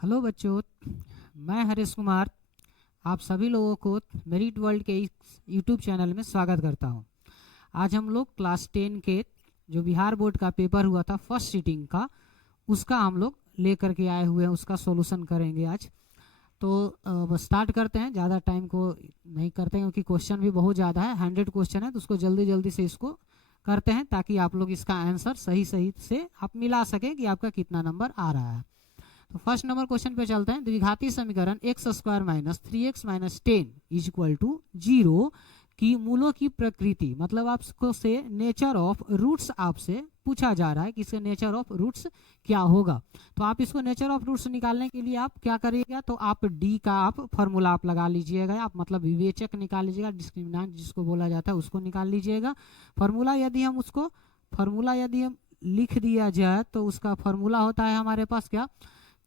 Hello बच्चों, मैं हरीश कुमार आप सभी लोगों को मेरिट वर्ल्ड के इस यूट्यूब चैनल में स्वागत करता हूं। आज हम लोग क्लास 10 के जो बिहार बोर्ड का पेपर हुआ था फर्स्ट सीटिंग का, उसका हम लोग लेकर के आए हुए हैं, उसका सॉल्यूशन करेंगे आज। तो बस स्टार्ट करते हैं, ज़्यादा टाइम को नहीं करते हैं क्योंकि क्वेश्चन भी बहुत ज़्यादा है, 100 क्वेश्चन है, तो उसको जल्दी जल्दी से इसको करते हैं ताकि आप लोग इसका आंसर सही सही से आप मिला सकें कि आपका कितना नंबर आ रहा है। तो फर्स्ट नंबर क्वेश्चन पे चलते हैं। द्विघाती समीकरण x square minus 3x minus 10 is equal to 0 की मूलों की प्रकृति, मतलब आपको से नेचर ऑफ रूट्स आपसे पूछा जा रहा है कि इसका नेचर ऑफ रूट्स क्या होगा। तो आप इसको नेचर ऑफ रूट्स निकालने के लिए आप क्या करिएगा, तो आप डी का आप फॉर्मूला आप लगा लीजिएगा, आप मतलब विवेचक निकाल लीजिएगा, डिस्क्रिमिनेंट जिसको बोला जाता है उसको निकाल लीजिएगा। फॉर्मूला यदि हम लिख दिया जाए तो उसका फॉर्मूला होता है हमारे पास क्या,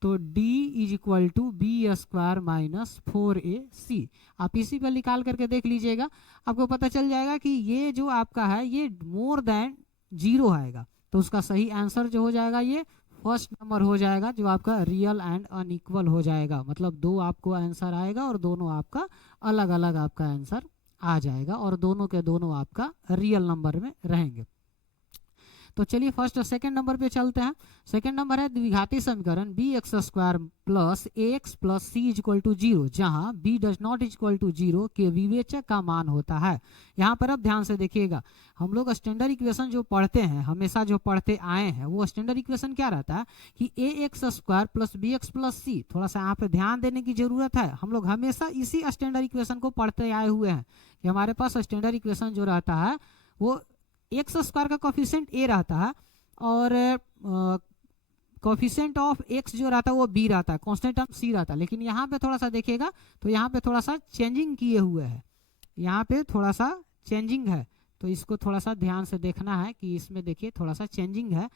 तो d is equal to B square minus 4ac। आप इसी पर निकाल करके देख लीजिएगा, आपको पता चल जाएगा कि ये जो आपका है ये मोर देन 0 आएगा। तो उसका सही आंसर जो हो जाएगा ये फर्स्ट नंबर हो जाएगा, जो आपका रियल एंड अनइक्वल हो जाएगा। मतलब दो आपको आंसर आएगा और दोनों आपका अलग अलग आपका आंसर आ जाएगा और दोनों के दोनों आपका रियल नंबर में रहेंगे। तो चलिए फर्स्ट और सेकंड नंबर पे चलते हैं। सेकंड नंबर है द्विघाती समीकरण B X square plus A X plus C is equal to 0 जहां B does not is equal to 0 के विवेचक का मान होता है। यहाँ पर अब ध्यान से देखिएगा, हम लोग स्टैंडर्ड इक्वेशन जो पढ़ते हैं, हमेशा जो पढ़ते आए हैं, वो स्टैंडर्ड इक्वेशन क्या रहता है कि a x square plus B x plus c. थोड़ा सा यहाँ पे ध्यान देने की जरूरत है, हम लोग हमेशा इसी स्टैंडर्ड इक्वेशन को पढ़ते आए हुए हैं कि हमारे पास स्टैंडर्ड इक्वेशन जो रहता है वो एक्स स्क्वायर का कोफिशिएंट ए रहता है और कोफिशिएंट ऑफ एक्स जो रहता है वो बी रहता है, कांस्टेंट टर्म सी रहता है। लेकिन यहाँ पे थोड़ा सा देखिएगा तो यहाँ पे थोड़ा सा चेंजिंग किए हुए हैं, यहाँ पे थोड़ा सा चेंजिंग है, तो इसको थोड़ा सा ध्यान से देखना है कि इसमें देखिए थोड़ा सा चेंजिंग है,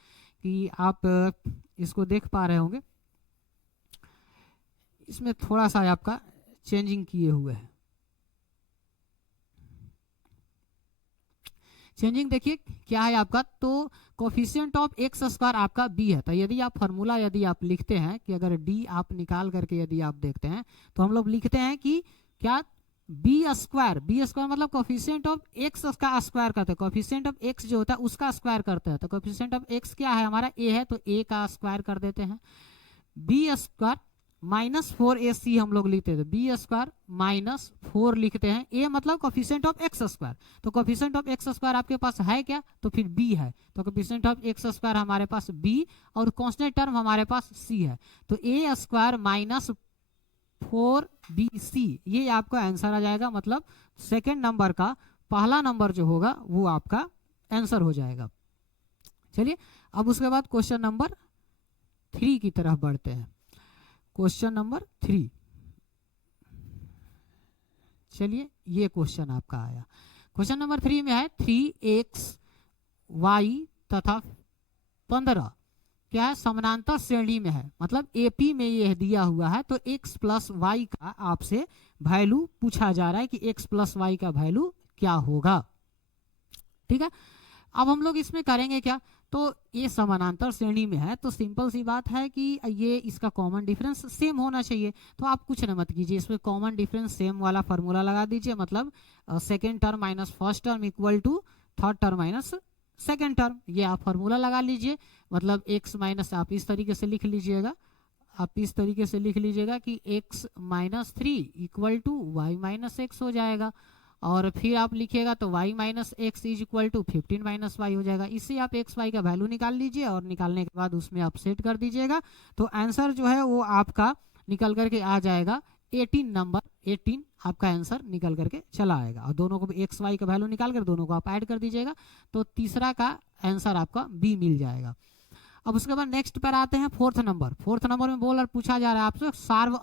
कि आप इसको देख पा रहे होंगे, इसमें थोड़ा सा आपका चेंजिंग किए हुए हैं। चेंजिंग देखिए क्या है आपका, तो कोफिशिएंट ऑफ एक्स स्क्वायर आपका बी है। तो यदि आप फार्मूला यदि आप लिखते हैं कि अगर डी आप निकाल करके यदि आप देखते हैं तो हम लोग लिखते हैं कि क्या बी स्क्वायर मतलब कोफिशिएंट ऑफ एक्स का स्क्वायर करते हैं, कोफिशिएंट ऑफ एक्स जो होता है उसका स्क्वायर करते हैं। तो कोफिशिएंट ऑफ एक्स क्या है हमारा ए है, तो ए का स्क्वायर कर देते हैं। बी स्क्वायर माइनस 4ac हम लोग लिखते हैं, बी स्क्वायर माइनस 4 लिखते हैं, ए मतलब कोफिशिएंट ऑफ एक्स स्क्वायर। तो कोफिशिएंट ऑफ एक्स स्क्वायर आपके पास है क्या, तो फिर बी है, तो कोफिशिएंट ऑफ एक्स स्क्वायर हमारे पास बी और कांस्टेंट टर्म हमारे पास सी है। तो ए स्क्वायर माइनस 4bc ये आपका आंसर आ जाएगा। मतलब सेकेंड नंबर का पहला नंबर जो होगा वो आपका आंसर हो जाएगा। चलिए अब उसके बाद क्वेश्चन नंबर 3 की तरफ बढ़ते हैं। क्वेश्चन नंबर 3, चलिए ये क्वेश्चन आपका आया। क्वेश्चन नंबर 3 में है 3x y तथा 15 क्या है समानांतर श्रेणी में है, मतलब एपी में यह दिया हुआ है। तो x प्लस वाई का आपसे वैल्यू पूछा जा रहा है कि x प्लस वाई का वैल्यू क्या होगा। ठीक है, अब हम लोग इसमें करेंगे क्या, तो ये समानांतर श्रेणी में है तो सिंपल सी बात है कि ये इसका कॉमन डिफरेंस सेम होना चाहिए। तो आप कुछ न मत कीजिए, इसमें कॉमन डिफरेंस सेम वाला फॉर्मूला लगा दीजिए, मतलब second term minus first term equal to third term minus second term, ये आप फॉर्मूला लगा लीजिए। मतलब x माइनस आप इस तरीके से लिख लीजिएगा, आप इस तरीके से लिख लीजिएगा कि x minus 3 equal to Y minus X हो जाएगा, और फिर आप लिखिएगा तो y minus X is equal to 15 minus Y हो जाएगा। इससे आप एक्स वाई का वैल्यू निकाल लीजिए और निकालने के बाद उसमें आप सेट कर दीजिएगा, तो आंसर जो है वो आपका निकल करके आ जाएगा 18 नंबर 18 आपका आंसर निकल करके चला आएगा। और दोनों को एक्स वाई का वैल्यू निकाल कर दोनों को आप ऐड कर दीजिएगा, तो तीसरा का आंसर आपका बी मिल जाएगा। अब उसके बाद नेक्स्ट पर आते हैं फोर्थ नंबर में बोल पूछा जा रहा है आपसे सार्व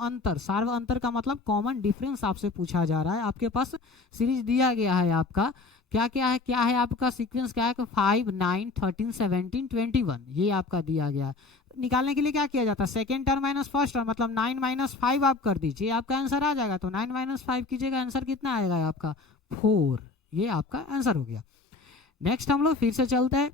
अंतर का मतलब कॉमन डिफरेंस आपसे पूछा जा रहा है। आपके पास सीरीज दिया गया है आपका क्या है आपका सीक्वेंस क्या है, 5 9 13 17 21 ये आपका दिया गया है। निकालने के लिए क्या किया जाता है, second term minus first term, मतलब 9 माइनस 5 आप कर दीजिए, आपका आंसर आ जाएगा। तो 9 माइनस 5 कीजिएगा, आंसर कितना आएगा आपका 4, ये आपका आंसर हो गया। नेक्स्ट हम लोग फिर से चलते हैं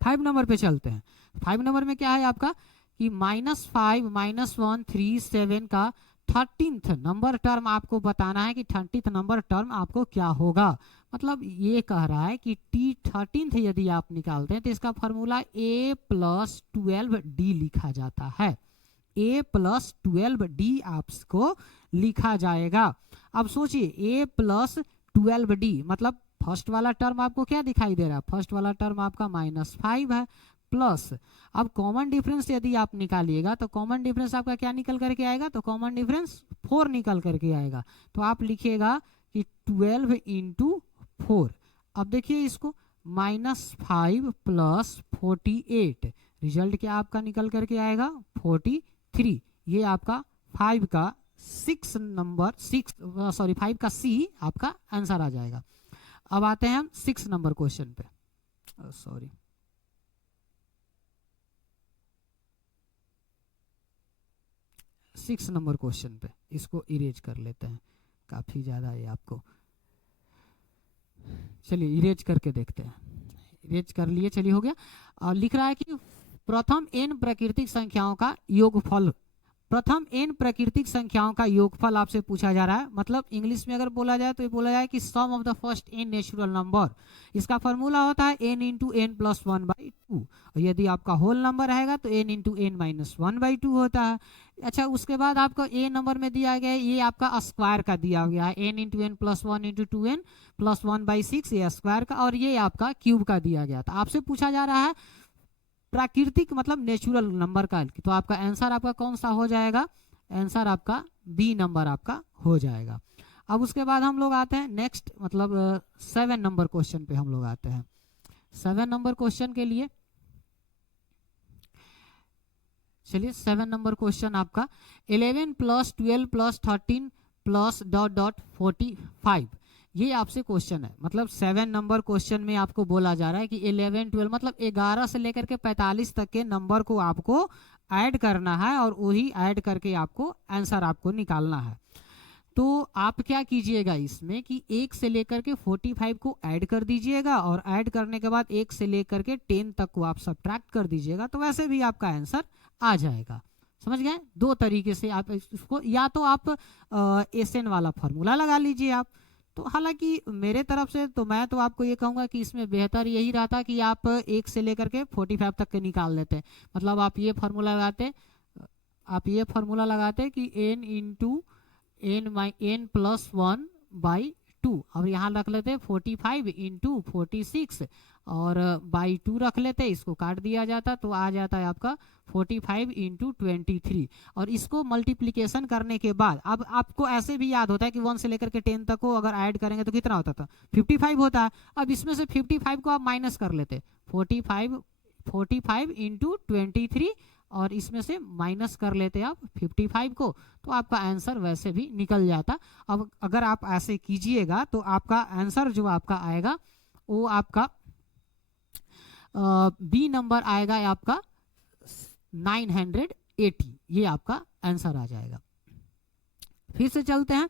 5 नंबर पे चलते हैं। 5 नंबर में क्या है आपका कि -5 -1 3 7 का 13th नंबर टर्म आपको बताना है कि 30th नंबर टर्म आपको क्या होगा। मतलब ये कह रहा है कि T13th यदि आप निकालते हैं तो इसका फॉर्मूला A+12D लिखा जाता है। A+12D आपको लिखा जाएगा। अब सोचिए A+12D मतलब फर्स्ट वाला टर्म आपको क्या दिखाई दे रहा है, फर्स्ट वाला टर्म आपका -5 है, प्लस अब कॉमन डिफरेंस यदि आप निकालिएगा तो कॉमन डिफरेंस आपका क्या निकल करके आएगा, तो कॉमन डिफरेंस 4 निकल करके आएगा। तो आप लिखिएगा कि 12 × 4। अब देखिए इसको -5 + 48, रिजल्ट क्या आपका निकल करके आएगा 43। ये आपका 5 का 6 नंबर 5 का C आपका आंसर आ जाएगा। अब आते हैं हम 6 नंबर क्वेश्चन पे। 6 नंबर क्वेश्चन पे इसको इरेज कर लेते हैं, काफी ज्यादा है आपको। चलिए इरेज करके देखते हैं। इरेज कर लिए, चलिए हो गया। और लिख रहा है कि प्रथम n प्राकृतिक संख्याओं का योगफल, प्रथम n प्राकृतिक संख्याओं का योगफल आपसे पूछा जा रहा है। मतलब इंग्लिश में अगर बोला जाए तो ये बोला जाए कि sum of the first n natural number, इसका फॉर्मूला होता है n × n + 1/2। और यदि आपका होल नंबर रहेगा तो n × n - 1/2 होता है। अच्छा, उसके बाद आपको a नंबर में दिया गया है, ये आपका स्क्वायर का दिया गया है, n × n + 1 × 2n + 1/6 ये स्क्वायर का, और ये आपका क्यूब का दिया गया था। आपसे पूछा जा रहा है प्राकृतिक मतलब नेचुरल नंबर का, तो आपका आंसर आपका कौन सा हो जाएगा, आंसर आपका बी नंबर आपका हो जाएगा। अब उसके बाद हम लोग आते हैं नेक्स्ट मतलब 7 नंबर क्वेश्चन पे हम लोग आते हैं। 7 नंबर क्वेश्चन के लिए चलिए 7 नंबर क्वेश्चन आपका 11 + 12 + 13 + ... 45, ये आपसे क्वेश्चन है। मतलब 7 नंबर क्वेश्चन में आपको बोला जा रहा है कि 11 12 मतलब 11 से लेकर के 45 तक के नंबर को आपको ऐड करना है और वही ऐड करके आपको आंसर आपको निकालना है। तो आप क्या कीजिएगा इसमें कि 1 से लेकर के 45 को ऐड कर दीजिएगा और ऐड करने के बाद 1 से लेकर के 10 तक को आप सब्ट्रैक्ट कर दीजिएगा, तो वैसे भी आपका आंसर आ जाएगा। समझ गए? दो तरीके से आप इसको, या तो आप SN वाला फॉर्मूला लगा लीजिए आप। तो हालांकि मेरे तरफ से तो मैं तो आपको ये कहूँगा कि इसमें बेहतर यही रहता कि आप 1 से लेकर के 45 तक के निकाल लेते। मतलब आप ये फॉर्मूला लगाते कि n × n + 1/2। अब यहाँ रख लेते 45 × 46 और /2 रख लेते, इसको काट दिया जाता तो आ जाता है आपका 45 × 23। और इसको मल्टीप्लिकेशन करने के बाद अब आपको ऐसे भी याद होता है कि 1 से लेकर के 10 तक को अगर ऐड करेंगे तो कितना होता था, 55 होता है। अब इसमें से 55 को आप माइनस कर लेते, 45 × 23 और इसमें से माइनस कर लेते आप 55 को, तो आपका आंसर वैसे भी निकल जाता। अब अगर आप ऐसे कीजिएगा तो आपका आंसर जो आपका आएगा वो आपका बी नंबर आएगा आपका 980, ये आपका आंसर आ जाएगा। फिर से चलते हैं,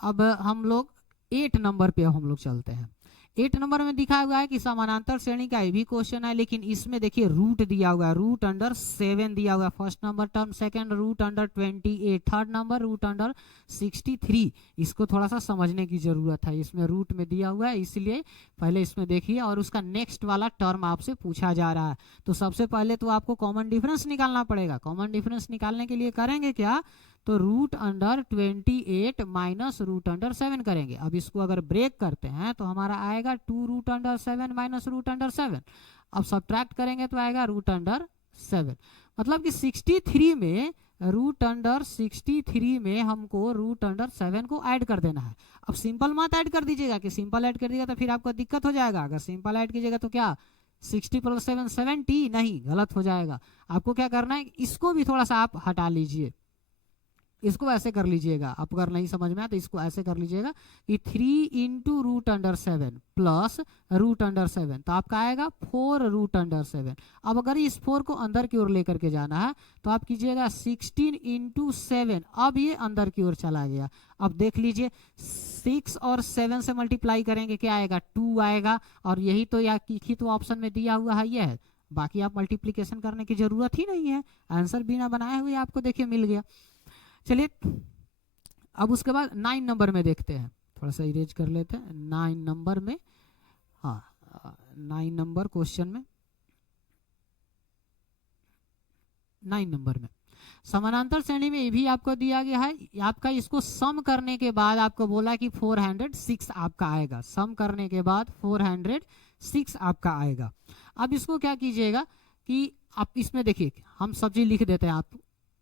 अब हम लोग 8 नंबर पे हम लोग चलते हैं। 8 नंबर में दिखाया हुआ है कि समानांतर श्रेणी का ये भी क्वेश्चन है, लेकिन इसमें देखिए रूट दिया हुआ है, √7 दिया हुआ है first number term, second √28, third number √63। इसको थोड़ा सा समझने की जरूरत है, इसमें रूट में दिया हुआ है इसलिए पहले इसमें देखिए। और उसका नेक्स्ट वाला टर्म आपसे पूछा जा रहा है, तो सबसे पहले तो आपको कॉमन डिफरेंस निकालना पड़ेगा। कॉमन डिफरेंस निकालने के लिए करेंगे क्या, तो √28 माइनस √7 करेंगे। अब इसको अगर ब्रेक करते हैं तो हमारा आएगा 2√7 माइनस √7। अब सब्ट्रैक्ट करेंगे तो आएगा √7। मतलब कि 63 में √63 में हमको √7 को ऐड कर देना है। अब सिंपल मत ऐड कर दीजिएगा कि सिंपल ऐड कर दीजिएगा तो फिर आपको दिक्कत हो जाएगा। अगर सिंपल ऐड कीजिएगा तो क्या 60 + 7 70, नहीं, गलत हो जाएगा। आपको क्या करना है, इसको भी थोड़ा सा आप हटा लीजिए, इसको ऐसे कर लीजिएगा। आप अगर नहीं समझ में आया तो इसको ऐसे कर लीजिएगा कि 3 × √7 प्लस √7, तो आपका आएगा 4 √7। अब अगर इस 4 को अंदर की ओर लेकर के जाना है तो आप कीजिएगा 16 × 7, अब ये अंदर की ओर चला गया। अब देख लीजिए 6 और 7 से मल्टीप्लाई करेंगे क्या आएगा, 2 आएगा। और यही तो या तो ऑप्शन में दिया हुआ है, ये है बाकी आप मल्टीप्लिकेशन करने की जरूरत ही नहीं है, आंसर बिना बनाए हुए आपको देखिए मिल गया। चलिए अब उसके बाद 9 नंबर में देखते हैं, थोड़ा सा इरेज कर लेते हैं 9 नंबर में। हाँ 9 नंबर क्वेश्चन में, 9 नंबर में समानांतर श्रेणी में ये भी आपको दिया गया है, आपका इसको सम करने के बाद आपको बोला कि 406 आपका आएगा, सम करने के बाद 406 आपका आएगा। अब इसको क्या कीजिएगा कि आप इसमें देखिए हम सब चीज लिख देते हैं, आप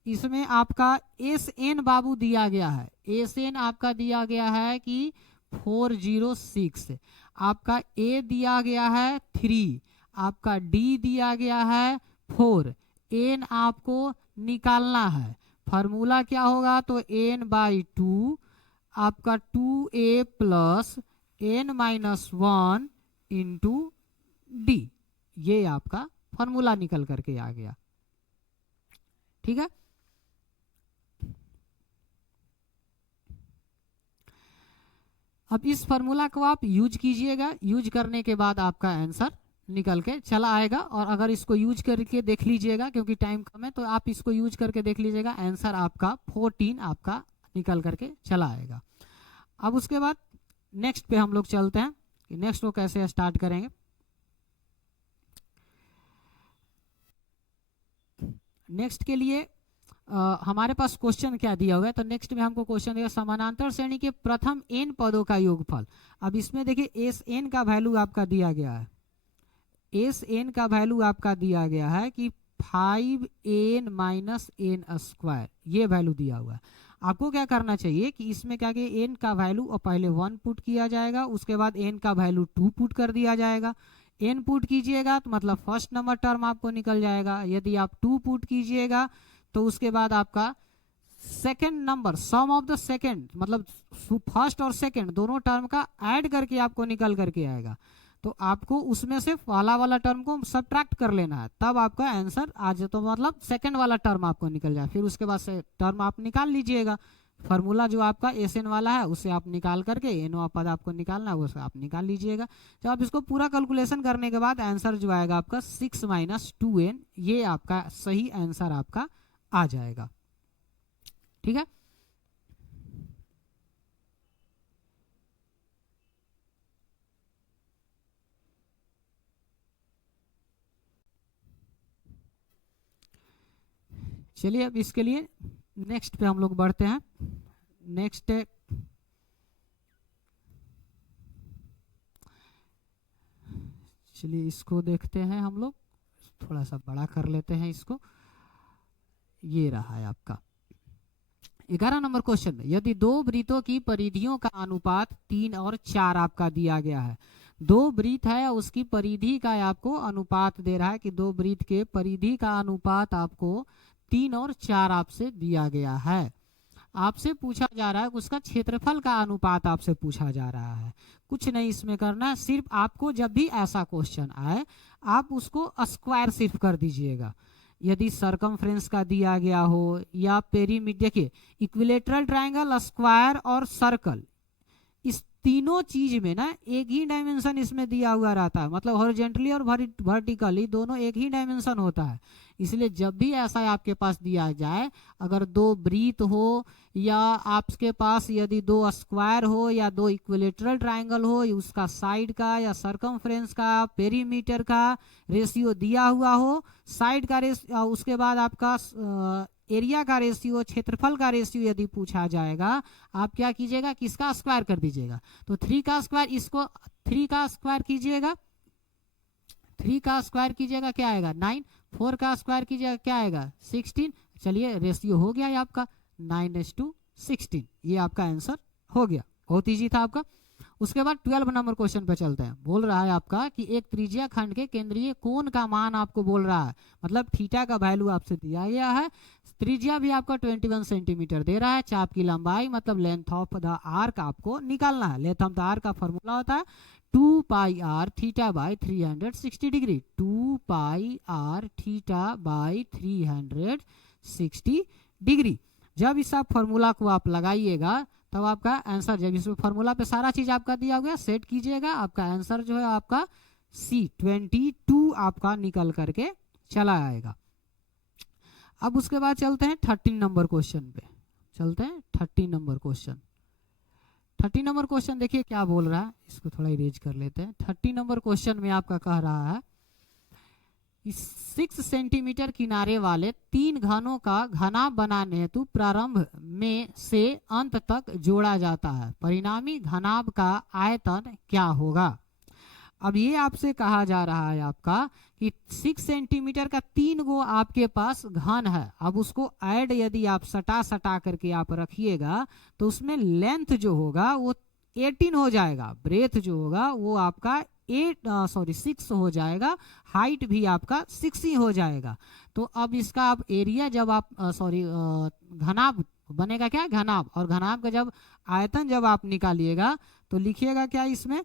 इसमें आपका एस एन बाबू दिया गया है, एस एन आपका दिया गया है कि 406, आपका ए दिया गया है 3, आपका डी दिया गया है 4, एन आपको निकालना है। फार्मूला क्या होगा तो n/2 आपका 2a plus n-1 into D, ये आपका फार्मूला निकल करके आ गया। ठीक है, अब इस फार्मूला को आप यूज कीजिएगा, यूज करने के बाद आपका आंसर निकल के चला आएगा। और अगर इसको यूज करके देख लीजिएगा, क्योंकि टाइम कम है, तो आप इसको यूज करके देख लीजिएगा, आंसर आपका 14 आपका निकल करके चला आएगा। अब उसके बाद नेक्स्ट पे हम लोग चलते हैं कि नेक्स्ट को कैसे स्टार्ट करेंगे। नेक्स्ट के लिए हमारे पास क्वेश्चन क्या दिया हुआ है, तो नेक्स्ट में हमको क्वेश्चन दिया समानांतर श्रेणी के प्रथम n पदों का योगफल। अब इसमें देखिए एस एन का वैल्यू आपका दिया गया है, एस एन का वैल्यू आपका दिया गया है कि 5n माइनस एन स्क्वायर, ये वैल्यू दिया हुआ है। आपको क्या करना चाहिए कि इसमें क्या कि एन का वैल्यू और पहले 1 पुट किया जाएगा, उसके बाद एन का वैल्यू 2 पुट कर दिया जाएगा। एन पुट कीजिएगा तो मतलब फर्स्ट नंबर टर्म आपको निकल जाएगा, यदि आप 2 पुट कीजिएगा तो उसके बाद आपका second number sum of the second, मतलब फर्स्ट और सेकेंड दोनों टर्म का ऐड करके आपको निकल करके आएगा। तो आपको उसमें से पहला वाला टर्म को सब्ट्रैक्ट कर लेना है, तब आपका आंसर आ जाए, तो मतलब सेकंड वाला टर्म आपको निकल जाए। फिर उसके बाद से टर्म आप निकाल लीजिएगा, फार्मूला जो आपका एस एन वाला है उसे आप निकाल करके एन वाला पद आपको निकालना है उसे आप निकाल लीजिएगा। जब आप इसको पूरा कैलकुलेशन करने के बाद आंसर जो आएगा आपका 6 माइनस 2n, ये आपका सही आंसर आपका आ जाएगा। ठीक है, चलिए अब इसके लिए नेक्स्ट पे हम लोग बढ़ते हैं। नेक्स्ट है चलिए इसको देखते हैं हम लोग, थोड़ा सा बड़ा कर लेते हैं इसको। ये रहा है आपका 11 नंबर क्वेश्चन में, यदि दो वृत्तों की परिधियों का अनुपात 3 और 4 आपका दिया गया है, दो वृत्त है उसकी परिधि का आपको अनुपात दे रहा है कि दो वृत्त के परिधि का अनुपात आपको 3 और 4 आपसे दिया गया है। आपसे पूछा जा रहा है उसका क्षेत्रफल का अनुपात आपसे पूछा जा रहा है। कुछ नहीं इसमें करना है, सिर्फ आपको जब भी ऐसा क्वेश्चन आए आप उसको स्क्वायर सिर्फ कर दीजिएगा। यदि सरकमफ्रेंस का दिया गया हो या पेरीमीटर, देखिए इक्विलेटरल ट्रायंगल, स्क्वायर और सर्कल, इस तीनों चीज में ना एक ही डायमेंशन इसमें दिया हुआ रहता है, मतलब हॉरिजॉन्टली और वर्टिकली दोनों एक ही डायमेंशन होता है। इसलिए जब भी ऐसा आपके पास दिया जाए, अगर दो वृत्त हो या आपके पास यदि दो स्क्वायर हो या दो इक्विलेटरल ट्रायंगल हो, उसका साइड का या सरकमफ्रेंस का पेरीमीटर का रेशियो दिया हुआ हो, साइड का रेशियो, उसके बाद आपका एरिया का रेशियो, क्षेत्रफल का रेशियो यदि पूछा जाएगा, आप क्या कीजिएगा, किसका स्क्वायर कर दीजिएगा। तो 3 का स्क्वायर, इसको 3 का स्क्वायर कीजिएगा, 3 का स्क्वायर कीजिएगा क्या आएगा 9, 4 का स्क्वायर कीजिएगा क्या आएगा 16। चलिए रेशियो हो गया है आपका 9:16, ये आपका आंसर हो गया, बहुत ईजी था आपका। उसके बाद 12 नंबर क्वेश्चन पे चलते हैं। बोल रहा है आपका कि एक त्रिज्या खंड के केंद्रीय कोण का मान आपको बोल रहा है, मतलब थीटा का वैल्यू आपसे दिया गया है, त्रिज्या भी आपका 21 सेंटीमीटर दे रहा है, चाप की लंबाई मतलब लेंथ ऑफ द आर्क आपको निकालना है। लेंथ ऑफ द आर्क का फॉर्मूला होता है 2 pi R theta by 360 degree, 2 pi R theta by 360 degree. जब इस फॉर्मूला को आप लगाइएगा तब आपका आंसर, जब इस फॉर्मूला पे सारा चीज आपका दिया हुआ सेट कीजिएगा, आपका आंसर जो है आपका सी 22 आपका निकल करके चला आएगा। अब उसके बाद चलते हैं 13 नंबर क्वेश्चन पे, चलते हैं 13 नंबर क्वेश्चन। 13 नंबर क्वेश्चन देखिए क्या बोल रहा है, इसको थोड़ा इरेज कर लेते हैं। 13 नंबर क्वेश्चन में आपका कह रहा है 6 सेंटीमीटर किनारे वाले 3 घनों का घनाभ बनाने हेतु प्रारंभ में से अंत तक जोड़ा जाता है, परिणामी घनाभ का आयतन क्या होगा। अब ये आपसे कहा जा रहा है आपका कि 6 सेंटीमीटर का 3 गो आपके पास घन है। अब उसको ऐड यदि आप सटा करके आप रखिएगा तो उसमें लेंथ जो होगा वो 18 हो जाएगा, ब्रेथ जो होगा वो आपका 6 हो जाएगा, हाइट भी आपका 6 ही हो जाएगा। तो अब इसका आप एरिया जब आप घनाभ बनेगा क्या, घनाभ, और घनाभ का जब आयतन जब आप निकालिएगा तो लिखिएगा क्या इसमें,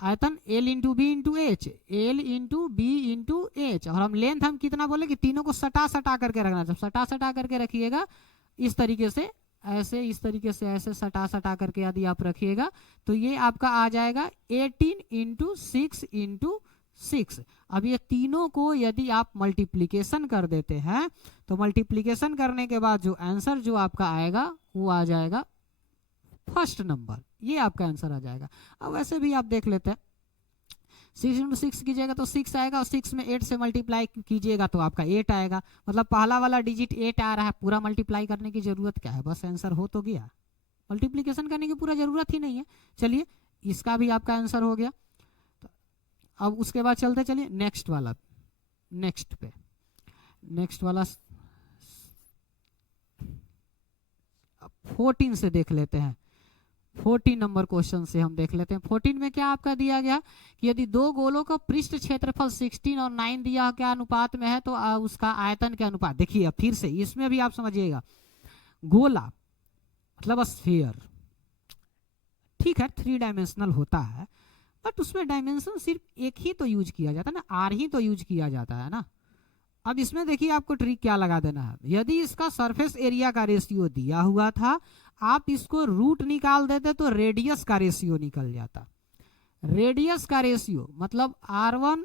आयतन L into B into H, L into B into H. और हम लेंथ हम कितना बोले कि तीनों को सटा करके रखना, जब सटा करके रखिएगा इस तरीके से, ऐसे इस तरीके से ऐसे सटा करके यदि आप रखिएगा तो ये आपका आ जाएगा 18 इंटू 6 इंटू 6। अब ये तीनों को यदि आप मल्टीप्लीकेशन कर देते हैं तो मल्टीप्लीकेशन करने के बाद जो आंसर जो आपका आएगा वो आ जाएगा फर्स्ट नंबर, ये आपका आंसर आ जाएगा। अब वैसे भी आप देख लेते हैं, 6 इंटू 6 कीजिएगा तो 6 आएगा, और 6 में 8 से मल्टीप्लाई कीजिएगा तो आपका 8 आएगा। मतलब पहला वाला डिजिट 8 आ रहा है, पूरा मल्टीप्लाई करने की जरूरत क्या है, बस आंसर हो तो गया, मल्टीप्लीकेशन करने की पूरा जरूरत ही नहीं है। चलिए इसका भी आपका आंसर हो गया। तो अब उसके बाद चलते चलिए नेक्स्ट वाला, नेक्स्ट पे, नेक्स्ट वाला 14 से देख लेते हैं। 14 नंबर क्वेश्चन से हम देख लेते हैं। 14 में क्या आपका दिया गया कि यदि दो गोलों का पृष्ठ क्षेत्रफल 16 और 9 दिया क्या अनुपात में है तो उसका आयतन के अनुपात। देखिए अब फिर से इसमें भी आप समझिएगा, गोला मतलब स्फीयर, ठीक है 3 डायमेंशनल होता है, बट उसमें डायमेंशन सिर्फ एक ही तो यूज किया जाता है ना, आर ही तो यूज किया जाता है ना। अब इसमें देखिए आपको ट्रिक क्या लगा देना है, यदि इसका सरफेस एरिया का रेशियो दिया हुआ था, आप इसको रूट निकाल देते तो रेडियस का रेशियो निकल जाता। रेडियस का रेशियो मतलब R1,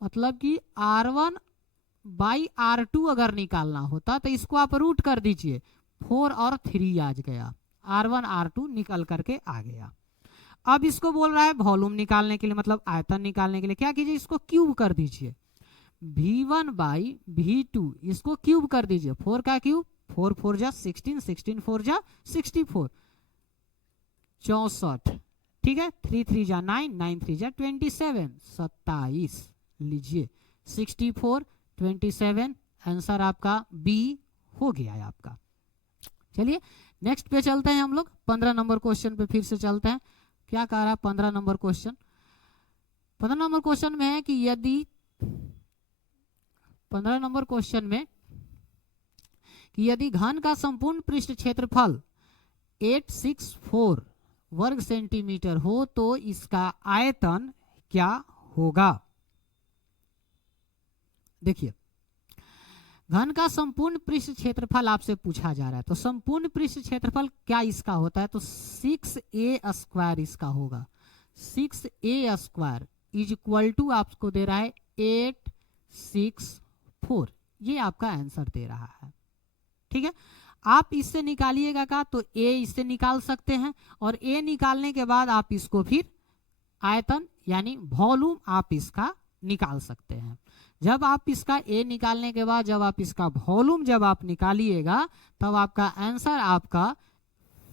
मतलब कि R1 बाई R2 अगर निकालना होता तो इसको आप रूट कर दीजिए, 4 और 3 आ गया, R1 R2 निकल करके आ गया। अब इसको बोल रहा है वॉल्यूम निकालने के लिए, मतलब आयतन निकालने के लिए क्या कीजिए, इसको क्यूब कर दीजिए, V1 बाई V2 इसको क्यूब कर दीजिए, 4 का क्यूब 4 4 जा 16, 16 4 जा 64, 64, ठीक है 3 3 जा 9, 9 3 जा 27, 27 लीजिए 64 27, आंसर आपका बी हो गया है आपका। चलिए नेक्स्ट पे चलते हैं हम लोग, 15 नंबर क्वेश्चन पे फिर से चलते हैं। क्या कह रहा है 15 नंबर क्वेश्चन, 15 नंबर क्वेश्चन में है कि यदि 15 नंबर क्वेश्चन में कि यदि घन का संपूर्ण पृष्ठ क्षेत्रफल 864 वर्ग सेंटीमीटर हो तो इसका आयतन क्या होगा। देखिए घन का संपूर्ण पृष्ठ क्षेत्रफल आपसे पूछा जा रहा है, तो संपूर्ण पृष्ठ क्षेत्रफल क्या इसका होता है, तो 6a स्क्वायर इसका होगा। 6a square is equal to आपको दे रहा है 864, ये आपका आंसर दे रहा है। ठीक है, आप इससे निकालिएगा का तो a इससे निकाल सकते हैं, और a निकालने के बाद आप इसको फिर आयतन यानी वॉल्यूम आप इसका निकाल सकते हैं। जब आप इसका a निकालने के बाद जब आप इसका वॉल्यूम जब आप निकालिएगा तब आपका आंसर आपका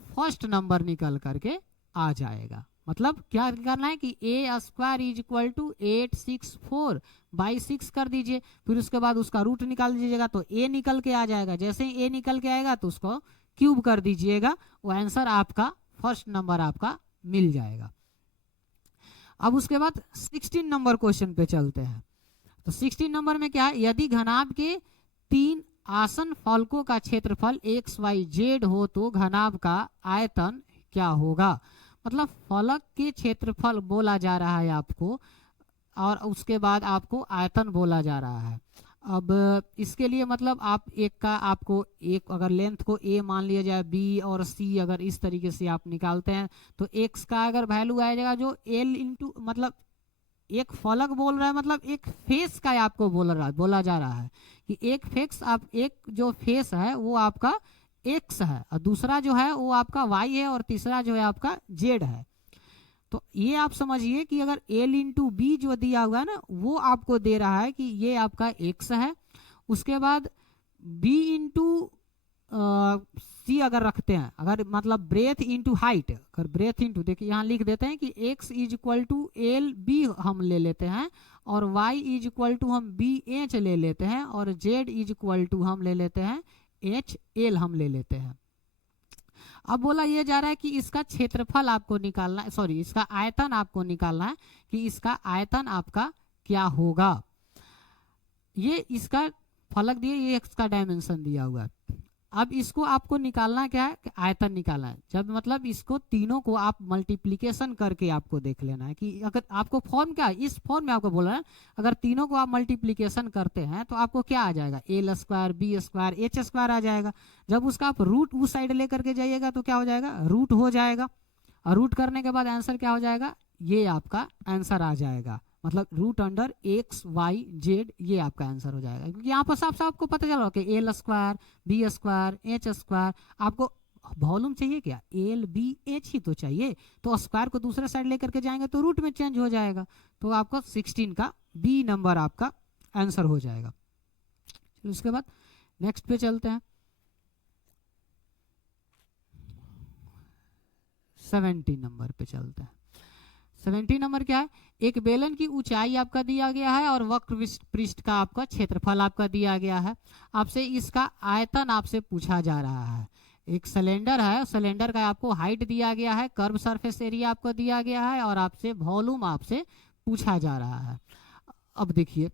फर्स्ट नंबर निकल करके आ जाएगा। मतलब क्या करना है कि a square is equal to 864 by 6 कर दीजिए, फिर उसके बाद उसका रूट निकाल दीजिएगा तो a निकल के आ जाएगा। जैसे ही a निकल के आएगा तो उसको क्यूब कर दीजिएगा, वो आंसर आपका फर्स्ट नंबर आपका मिल जाएगा। अब उसके बाद 16 नंबर क्वेश्चन पे चलते हैं। तो 16 नंबर में क्या है, यदि घनाभ के 3 आसन फलकों का क्षेत्रफल XYZ हो तो घनाभ का आयतन क्या होगा। मतलब फलक के क्षेत्रफल बोला जा रहा है आपको, और उसके बाद आपको आयतन बोला जा रहा है। अब इसके लिए मतलब आप एक का आपको एक अगर लेंथ को a मान लिया जाए, b और c अगर इस तरीके से आप निकालते हैं तो x का अगर वैल्यू आ जाएगा जो l इंटू मतलब एक फलक बोल रहा है मतलब एक फेस का आपको बोला जा रहा है कि एक फेस एक जो फेस है वो आपका एक्स है और दूसरा जो है वो आपका वाई है और तीसरा जो है आपका जेड है। तो ये आप समझिए कि अगर एल इंटू बी जो दिया हुआ है ना वो आपको दे रहा है कि ये आपका एक्स है। उसके बाद बी इंटू सी अगर रखते हैं, अगर मतलब ब्रेथ इंटू हाइट, अगर ब्रेथ इंटू देखिए यहाँ लिख देते हैं कि x is equal to L B हम ले लेते हैं और y इज इक्वल टू हम बी एच ले लेते हैं और z इज इक्वल टू हम ले लेते हैं एच एल हम ले लेते हैं। अब बोला ये जा रहा है कि इसका क्षेत्रफल आपको निकालना है, सॉरी इसका आयतन आपको निकालना है कि इसका आयतन आपका क्या होगा। ये इसका फलक दिए, ये इसका डायमेंशन दिया हुआ है। अब इसको आपको निकालना क्या है, आयतन निकालना है। जब मतलब इसको तीनों को आप मल्टीप्लिकेशन करके आपको देख लेना है कि अगर आपको फॉर्म क्या है, इस फॉर्म में आपको बोला है अगर तीनों को आप मल्टीप्लिकेशन करते हैं तो आपको क्या आ जाएगा, L square B square H square आ जाएगा। जब उसका आप रूट उस साइड लेकर के जाइएगा तो क्या हो जाएगा, रूट हो जाएगा और रूट करने के बाद आंसर क्या हो जाएगा, ये आपका आंसर आ जाएगा। मतलब root under X Y Z ये आपका आंसर हो जाएगा, क्योंकि यहाँ पर साफ साफ आपको पता चल रहा है कि L square B square H square, आपको वॉल्यूम चाहिए क्या, एल बी एच ही तो चाहिए, तो स्क्वायर को दूसरे साइड लेकर के जाएंगे तो रूट में चेंज हो जाएगा, तो आपका 16 का बी नंबर आपका आंसर हो जाएगा। उसके बाद नेक्स्ट पे चलते हैं, 17 नंबर पे चलते हैं। 17 नंबर क्या है, एक बेलन की ऊंचाई आपका दिया गया है और वक्र पृष्ठ का आपका क्षेत्रफल आपका दिया गया है। आपसे इसका आयतन आपसे पूछा जा रहा है। एक सिलेंडर है, सिलेंडर का आपको हाइट दिया गया है, कर्व सरफेस एरिया आपको दिया गया है और आपसे वॉल्यूम आपसे पूछा जा रहा है। अब देखिए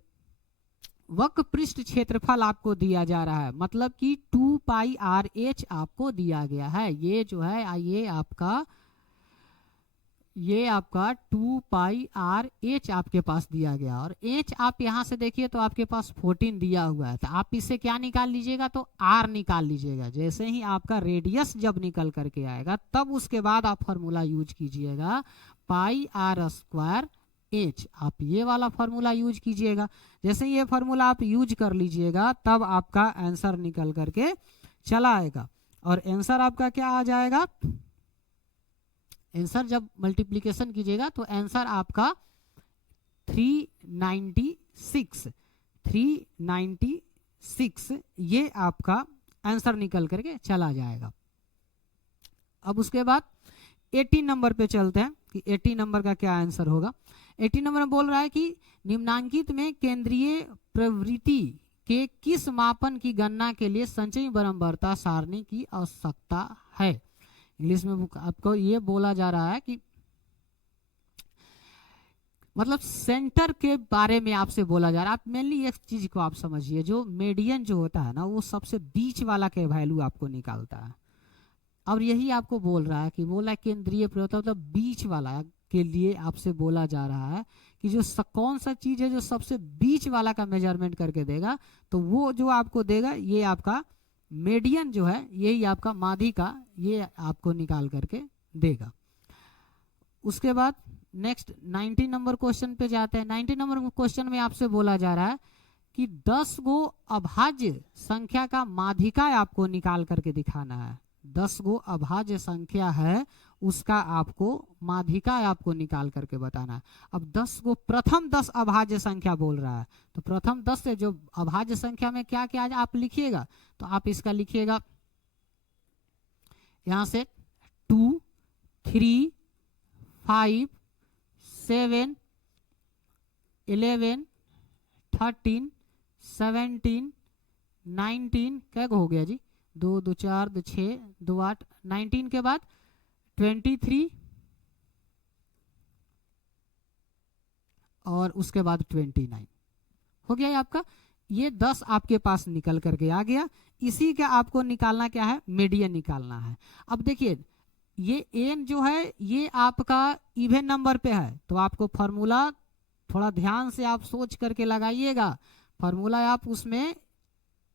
वक्र पृष्ठ क्षेत्रफल आपको दिया जा रहा है, मतलब कि 2 पाई आर एच आपको दिया गया है। ये जो है ये आपका 2 पाई आर एच आपके पास दिया गया और एच आप यहां से देखिए तो आपके पास 14 दिया हुआ है, तो आप इससे क्या निकाल लीजिएगा, तो आर निकाल लीजिएगा। जैसे ही आपका रेडियस जब निकल करके आएगा तब उसके बाद आप फॉर्मूला यूज कीजिएगा पाई आर स्क्वायर एच, आप ये वाला फॉर्मूला यूज कीजिएगा। जैसे ये फॉर्मूला आप यूज कर लीजिएगा तब आपका आंसर निकल करके चला आएगा और आंसर आपका क्या आ जाएगा, आंसर जब मल्टीप्लिकेशन कीजिएगा तो आंसर आपका 396 ये आपका आंसर निकल करके चला जाएगा। अब उसके बाद 18 नंबर पे चलते हैं कि 18 नंबर का क्या आंसर होगा। 18 नंबर में बोल रहा है कि निम्नांकित में केंद्रीय प्रवृत्ति के किस मापन की गणना के लिए संचयी बराबरता सारणी की आवश्यकता है। इंग्लिश में आपको ये बोला जा रहा है कि मतलब सेंटर के बारे में आपसे बोला जा रहा है। आप मेनली एक चीज को आप समझिए, जो मीडियन जो होता है ना वो सबसे बीच वाला के वैल्यू आपको निकालता है। और यही आपको बोल रहा है कि बोला केंद्रीय प्रवृत्ति मतलब बीच वाला के लिए आपसे बोला जा रहा है कि जो कौन सा चीज है जो सबसे बीच वाला का मेजरमेंट करके देगा, तो वो जो आपको देगा ये आपका मीडियन जो है यही आपका माध्य का ये आपको निकाल करके देगा। उसके बाद नेक्स्ट 19 नंबर क्वेश्चन पे जाते हैं। 19 नंबर क्वेश्चन में आपसे बोला जा रहा है कि 10 गो अभाज्य संख्या का माध्यिका आपको निकाल करके दिखाना है। 10 गो अभाज्य संख्या है उसका आपको माध्यिका आपको निकाल करके बताना है। अब 10 गो प्रथम 10 अभाज्य संख्या बोल रहा है, तो प्रथम 10 से जो अभाज्य संख्या में क्या क्या आप लिखिएगा, तो आप इसका लिखिएगा यहां से 2 3 5 7 11 13 17 19 क्या हो गया जी, 2 2 4 2 6 2 8 19 के बाद 23 और उसके बाद 29 हो गया आपका। ये 10 आपके पास निकल करके आ गया। इसी का आपको निकालना क्या है, मीडियन निकालना है। अब देखिए ये एन जो है ये आपका इवन नंबर पे है, तो आपको फॉर्मूला थोड़ा ध्यान से आप सोच करके लगाइएगा। फॉर्मूला आप उसमें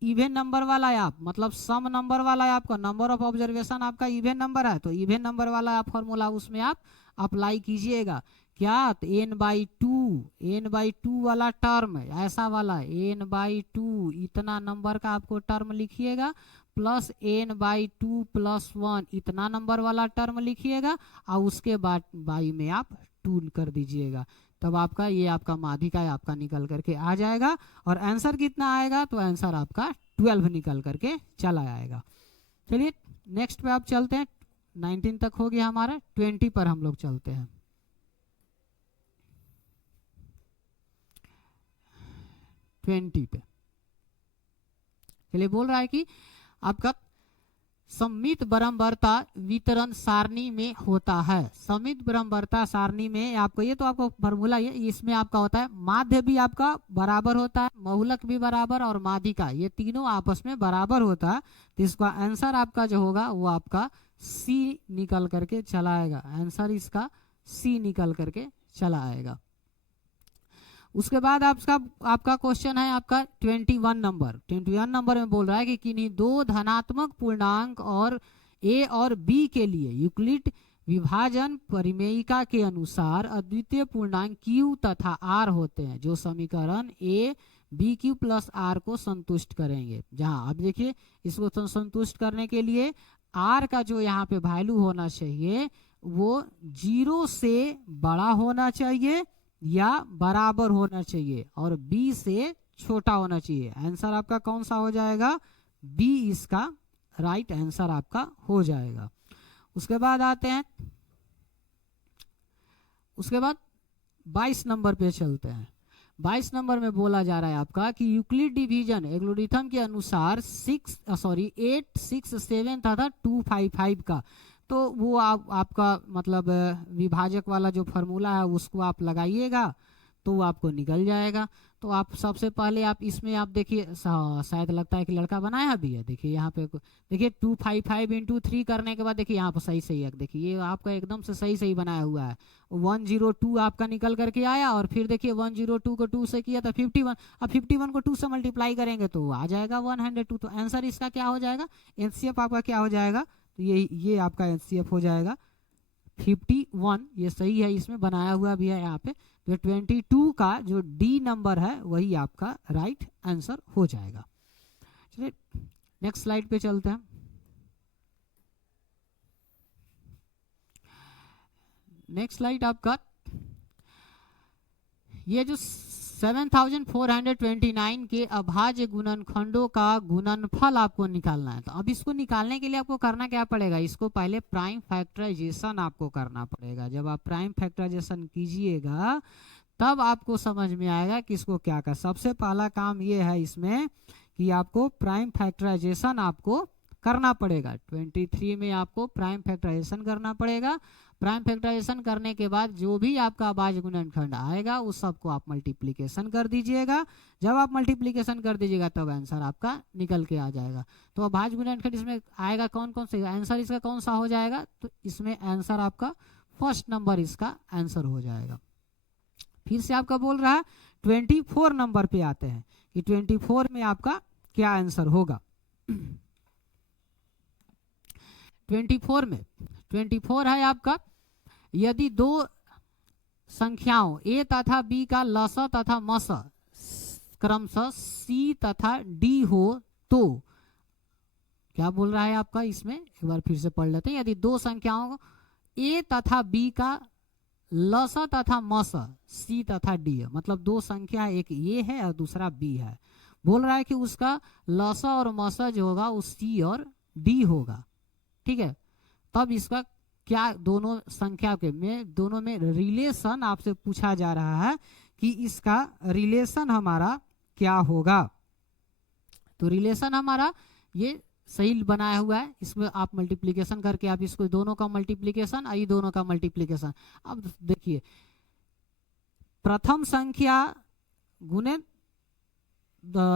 इवन नंबर वाला है, आप मतलब सम नंबर वाला है, आपका नंबर ऑफ ऑब्जर्वेशन आपका इवन नंबर है, तो इवन नंबर वाला आप फॉर्मूला उसमें आप अप्लाई कीजिएगा क्या, तो n/2 वाला टर्म, ऐसा वाला n/2 इतना नंबर का आपको टर्म लिखिएगा, प्लस n/2 + 1 इतना नंबर वाला टर्म लिखिएगा, और उसके बाद बाई में आप 2 कर दीजिएगा, तब आपका ये आपका माध्यिका आपका निकल करके आ जाएगा। और आंसर कितना आएगा, तो आंसर आपका 12 निकल करके चला आएगा। चलिए नेक्स्ट पे आप चलते हैं, 19 तक हो गया हमारा, 20 पर हम लोग चलते हैं। 20 पे चलिए, बोल रहा है कि आपका सममित बराबरता वितरण सारणी में होता है। सममित बराबरता सारणी में आपको, ये तो आपको फॉर्मूला है, इसमें आपका होता है माध्य भी आपका बराबर होता है, बहुलक भी बराबर, और माध्यिका, ये तीनों आपस में बराबर होता है। तो इसका आंसर आपका जो होगा वो आपका सी निकल करके चला आएगा। आंसर इसका सी निकल करके चला आएगा। उसके बाद आपका क्वेश्चन है आपका 21 नंबर। 21 नंबर में बोल रहा है कि किन्हीं दो धनात्मक पूर्णांक और ए और बी के लिए यूक्लिड विभाजन परिमेयिका के अनुसार अद्वितीय पूर्णांक क्यू तथा आर होते हैं, जो समीकरण A B Q plus R को संतुष्ट करेंगे। जहां अब देखिए, इसको संतुष्ट करने के लिए आर का जो यहाँ पे वैल्यू होना चाहिए वो 0 से बड़ा होना चाहिए या बराबर होना चाहिए, और बी से छोटा होना चाहिए। आंसर आपका कौन सा हो जाएगा, बी इसका राइट आंसर आपका हो जाएगा। उसके बाद आते हैं, उसके बाद 22 नंबर पे चलते हैं। 22 नंबर में बोला जा रहा है आपका कि यूक्लिड डिवीजन एल्गोरिथम के अनुसार 8, 6, 7 तथा 255 का, तो वो आपका मतलब विभाजक वाला जो फार्मूला है उसको आप लगाइएगा तो वो आपको निकल जाएगा। तो आप सबसे पहले आप इसमें आप देखिए, शायद लगता है कि लड़का बनाया भी है, देखिए यहाँ पे देखिए 255 × 3 करने के बाद देखिए यहाँ पर सही सही है, देखिए ये आपका एकदम से सही सही बनाया हुआ है। 102 आपका निकल करके आया, और फिर देखिए 102 को 2 से किया तो 51, अब 51 को 2 से मल्टीप्लाई करेंगे तो आ जाएगा 102। तो आंसर इसका क्या हो जाएगा, एचसीएफ आपका क्या हो जाएगा, तो ये आपका एचसीएफ हो जाएगा 51। ये सही है, इसमें बनाया हुआ भी है यहाँ पे। तो 22 का जो डी नंबर है वही आपका राइट आंसर हो जाएगा। चलिए नेक्स्ट स्लाइड पे चलते हैं। नेक्स्ट स्लाइड आपका, ये जो 7429 के अभाज्य गुणनखंडों का गुणनफल आपको निकालना है। तो अब इसको निकालने के लिए आपको करना क्या पड़ेगा, इसको पहले प्राइम फैक्टराइजेशन आपको करना पड़ेगा। जब आप प्राइम फैक्टराइजेशन कीजिएगा तब आपको समझ में आएगा कि इसको क्या कर। सबसे पहला काम ये है इसमें कि आपको प्राइम फैक्टराइजेशन आपको करना पड़ेगा। 23 में आपको प्राइम फैक्टराइजेशन करना पड़ेगा। प्राइम फैक्टराइजेशन करने के बाद जो भी आपका अभाज्य गुणनखंड आएगा उस सबको आप मल्टीप्लिकेशन कर दीजिएगा। जब आप मल्टीप्लिकेशन कर दीजिएगा तब आंसर आपका निकल के आ जाएगा। तो अभाज्य गुणनखंड इसमें आएगा कौन कौन से, आंसर इसका कौन सा हो जाएगा, तो इसमें आंसर आपका फर्स्ट नंबर इसका आंसर हो जाएगा। फिर से आपका बोल रहा है 24 नंबर पे आते हैं कि 24 में आपका क्या आंसर होगा। 24 है आपका, यदि दो संख्याओं a तथा b का लस तथा मस क्रमशः c तथा d हो तो क्या बोल रहा है आपका, इसमें एक बार फिर से पढ़ लेते हैं। यदि दो संख्याओं a तथा b का लस तथा मस c तथा d है, मतलब दो संख्या एक a है और दूसरा b है, बोल रहा है कि उसका लस और मस जो होगा वो c और d होगा। ठीक है, तब इसका क्या दोनों संख्या के में दोनों में रिलेशन आपसे पूछा जा रहा है कि इसका रिलेशन हमारा क्या होगा। तो रिलेशन हमारा ये सही बनाया हुआ है, इसमें आप मल्टीप्लिकेशन करके आप इसको दोनों का मल्टीप्लिकेशन और ये दोनों का मल्टीप्लिकेशन। अब देखिए प्रथम संख्या गुने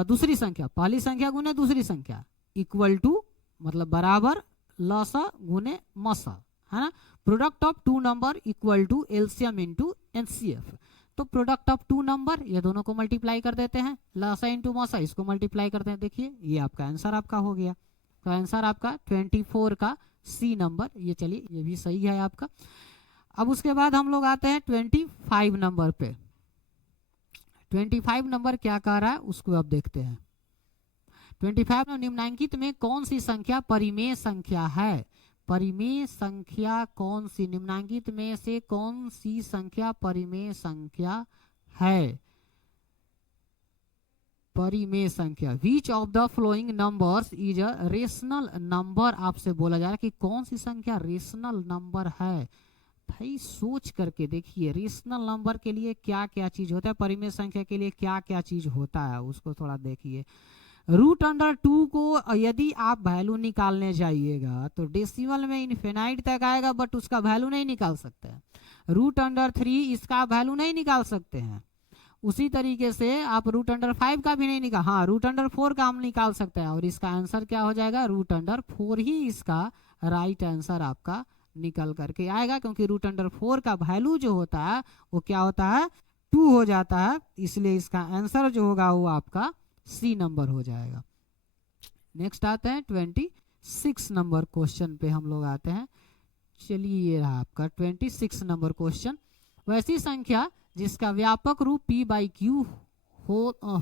दूसरी संख्या, पहली संख्या गुने दूसरी संख्या इक्वल टू मतलब बराबर लस गुने मस, है ना। Product of two number equal to LCM into NCF. तो प्रोडक्ट ऑफ टू नंबर ये दोनों को मल्टीप्लाई कर देते हैं, लसा इंटू मसा इसको मल्टीप्लाई करते हैं। देखिए ये आपका आंसर आपका हो गया। तो आंसर आपका 24 का सी नंबर, ये चलिए ये भी सही है आपका। अब उसके बाद हम लोग आते हैं 25 नंबर पे। 25 नंबर क्या कह रहा है उसको अब देखते हैं। 25 में निम्नलिखित में कौन सी संख्या परिमेय संख्या है? परिमेय संख्या कौन सी? निम्नलिखित में से कौन सी संख्या परिमेय संख्या है? परिमेय संख्या, which of the flowing numbers is a rational number? आपसे बोला जा रहा है कि कौन सी संख्या रेशनल नंबर है। भाई सोच करके देखिए, रेशनल नंबर के लिए क्या क्या चीज होता है, परिमेय संख्या के लिए क्या क्या चीज होता है, उसको थोड़ा देखिए। रूट अंडर 2 को यदि आप वैल्यू निकालने जाइएगा तो डेसिमल में इनफिनाइट तक आएगा, बट उसका वैल्यू नहीं निकाल सकते हैं। रूट अंडर 3 इसका वैल्यू नहीं निकाल सकते हैं। उसी तरीके से आप रूट अंडर 5 का भी नहीं निकाल, हाँ रूट अंडर 4 का हम निकाल सकते हैं, और इसका आंसर क्या हो जाएगा? रूट अंडर 4 ही इसका राइट आंसर आपका निकल करके आएगा, क्योंकि रूट अंडर 4 का वैल्यू जो होता है वो क्या होता है? 2 हो जाता है, इसलिए इसका आंसर जो होगा वो आपका सी नंबर हो जाएगा। नेक्स्ट आते हैं 26 नंबर क्वेश्चन पे हम लोग आते हैं। चलिए ये रहा आपका 26 नंबर क्वेश्चन। वैसी संख्या जिसका व्यापक रूप p बाई क्यू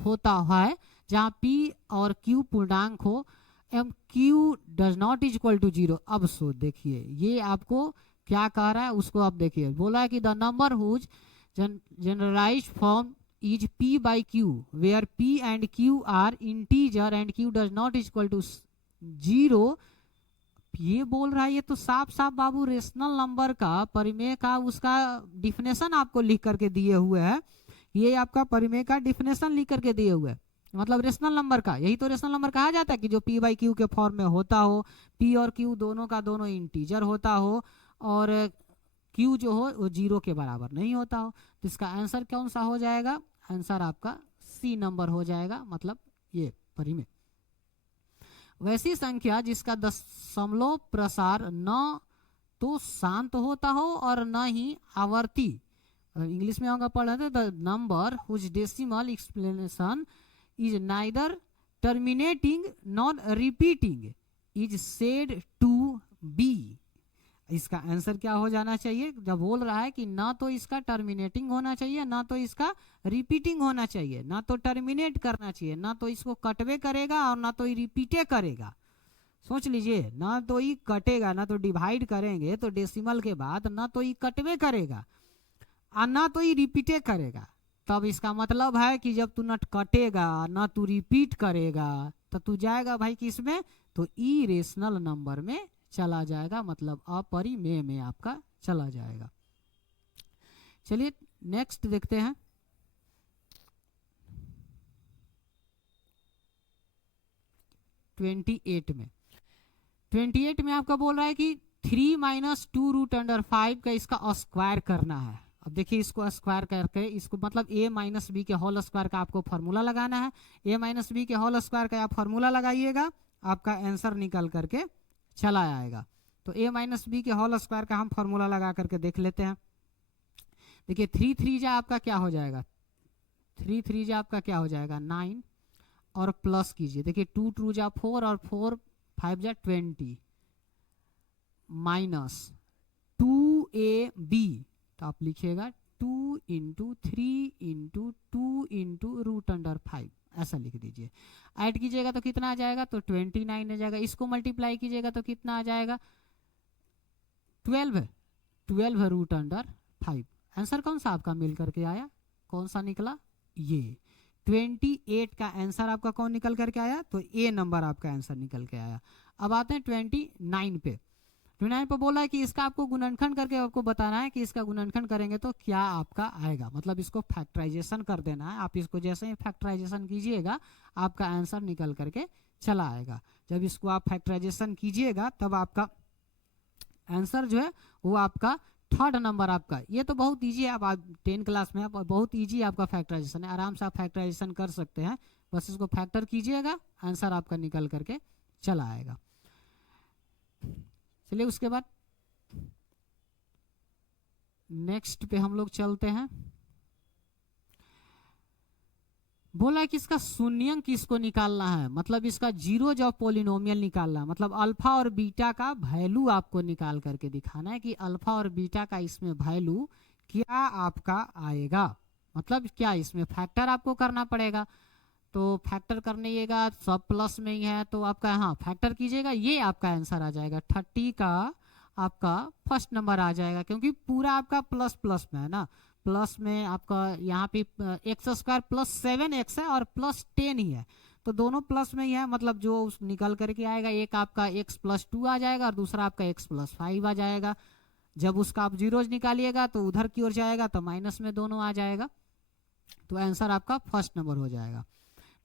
होता है, जहाँ p और q पूर्णांक हो, M q does not equal to 0। अब सो देखिए ये आपको क्या कह रहा है उसको अब देखिए। बोला है कि the number whose generalised form is p by q where p and q are integer and q does not equal to 0। ये बोल रहा है, ये तो साफ साफ बाबू रेशनल नंबर का परिमेय का उसका डिफिनेशन आपको लिख करके दिए हुए है। ये आपका परिमेय का डिफिनेशन लिख करके दिए हुए है, मतलब रेशनल नंबर का। यही तो रेशनल नंबर कहा जाता है कि जो p बाई क्यू के फॉर्म में होता हो, p और q दोनों का दोनों इंटीजर होता हो, और q जो हो वो 0 के बराबर नहीं होता हो। तो इसका आंसर कौन सा हो जाएगा? आंसर आपका सी नंबर हो जाएगा, मतलब ये परिमेय। वैसी संख्या जिसका दशमलव प्रसार न तो शांत होता हो और न ही आवर्ती, इंग्लिश में होगा पढ़ रहे थे, the number whose decimal explanation is neither terminating not repeating is said to be. इसका आंसर क्या हो जाना चाहिए? जब बोल रहा है कि ना तो इसका टर्मिनेटिंग होना चाहिए, ना तो इसका रिपीटिंग होना चाहिए, ना तो टर्मिनेट करना चाहिए, ना तो इसको कटवे करेगा और ना तो ये रिपीटे करेगा। सोच लीजिए, ना तो ये कटेगा, ना तो डिवाइड करेंगे तो डेसिमल के बाद, ना तो ये कटवे करेगा और ना तो ये रिपीटे करेगा। तब इसका मतलब है कि जब तू ना कटेगा ना तू रिपीट करेगा तो तू जाएगा भाई किसमें? तो इरेशनल नंबर में चला जाएगा, मतलब अपरिमेय में आपका चला जाएगा। चलिए नेक्स्ट देखते हैं। ट्वेंटी एट में आपका बोल रहा है कि 3 माइनस 2 रूट अंडर 5 का इसका स्क्वायर करना है। अब देखिए इसको स्क्वायर करके इसको मतलब a माइनस बी के होल स्क्वायर का आपको फॉर्मूला लगाना है। a माइनस बी के होल स्क्वायर का आप फॉर्मूला लगाइएगा, आपका आंसर निकल करके चला आएगा। तो a माइनस बी के होल स्क्वायर का हम फॉर्मूला लगा करके देख लेते हैं। देखिए 3 3 जा आपका क्या हो जाएगा? 3 3 जा आपका क्या हो जाएगा? 9, और प्लस कीजिए। देखिए 2 2 जा 4 और 4 5 जा 20 माइनस 2ab, तो आप लिखिएगा 2 into 3 into 2 into root under 5, ऐसा लिख दीजिए। ऐड कीजिएगा तो कितना आ जाएगा? तो 29 आ जाएगा। इसको मल्टीप्लाई कीजिएगा तो कितना आ जाएगा? 12 रूट अंडर 5। आंसर कौन सा आपका मिल करके आया? कौन सा निकला? ये 28 का आंसर आपका कौन निकल करके आया? तो ए नंबर आपका आंसर निकल के आया। अब आते हैं 29 पे। 29 पे बोला है कि इसका आपको गुणनखंड करके आपको बताना है कि इसका गुणनखंड करेंगे तो क्या आपका आएगा, मतलब इसको फैक्टराइजेशन कर देना है। आप इसको जैसे ही फैक्टराइजेशन कीजिएगा आपका आंसर निकल करके चला आएगा। जब इसको आप फैक्टराइजेशन कीजिएगा तब आपका आंसर जो है वो आपका थर्ड नंबर आपका। ये तो बहुत इजी है, आप 10 क्लास में आप बहुत इजी आपका फैक्टराइजेशन है, आराम से आप फैक्टराइजेशन कर सकते हैं। बस इसको फैक्टर कीजिएगा, आंसर आपका निकल करके चला आएगा। चलिए उसके बाद नेक्स्ट पे हम लोग चलते हैं। बोला कि इसका शून्यंक किसको निकालना है, मतलब इसका जीरोज ऑफ पोलिनोमियल निकालना है, मतलब अल्फा और बीटा का वैल्यू आपको निकाल करके दिखाना है कि अल्फा और बीटा का इसमें वैल्यू क्या आपका आएगा, मतलब क्या इसमें फैक्टर आपको करना पड़ेगा। तो फैक्टर करनेगा, सब प्लस में ही है तो आपका हाँ फैक्टर कीजिएगा, ये आपका आंसर आ जाएगा 30 का आपका फर्स्ट नंबर आ जाएगा, क्योंकि पूरा आपका प्लस प्लस में है ना, प्लस में आपका यहाँ पे एक्स स्क्वायर प्लस 7x है और प्लस 10 ही है, तो दोनों प्लस में ही है, मतलब जो निकल करके आएगा एक आपका x प्लस 2 आ जाएगा और दूसरा आपका x प्लस 5 आ जाएगा। जब उसका आप जीरोज निकालिएगा तो उधर की ओर जाएगा तो माइनस में दोनों आ जाएगा, तो आंसर आपका फर्स्ट नंबर हो जाएगा।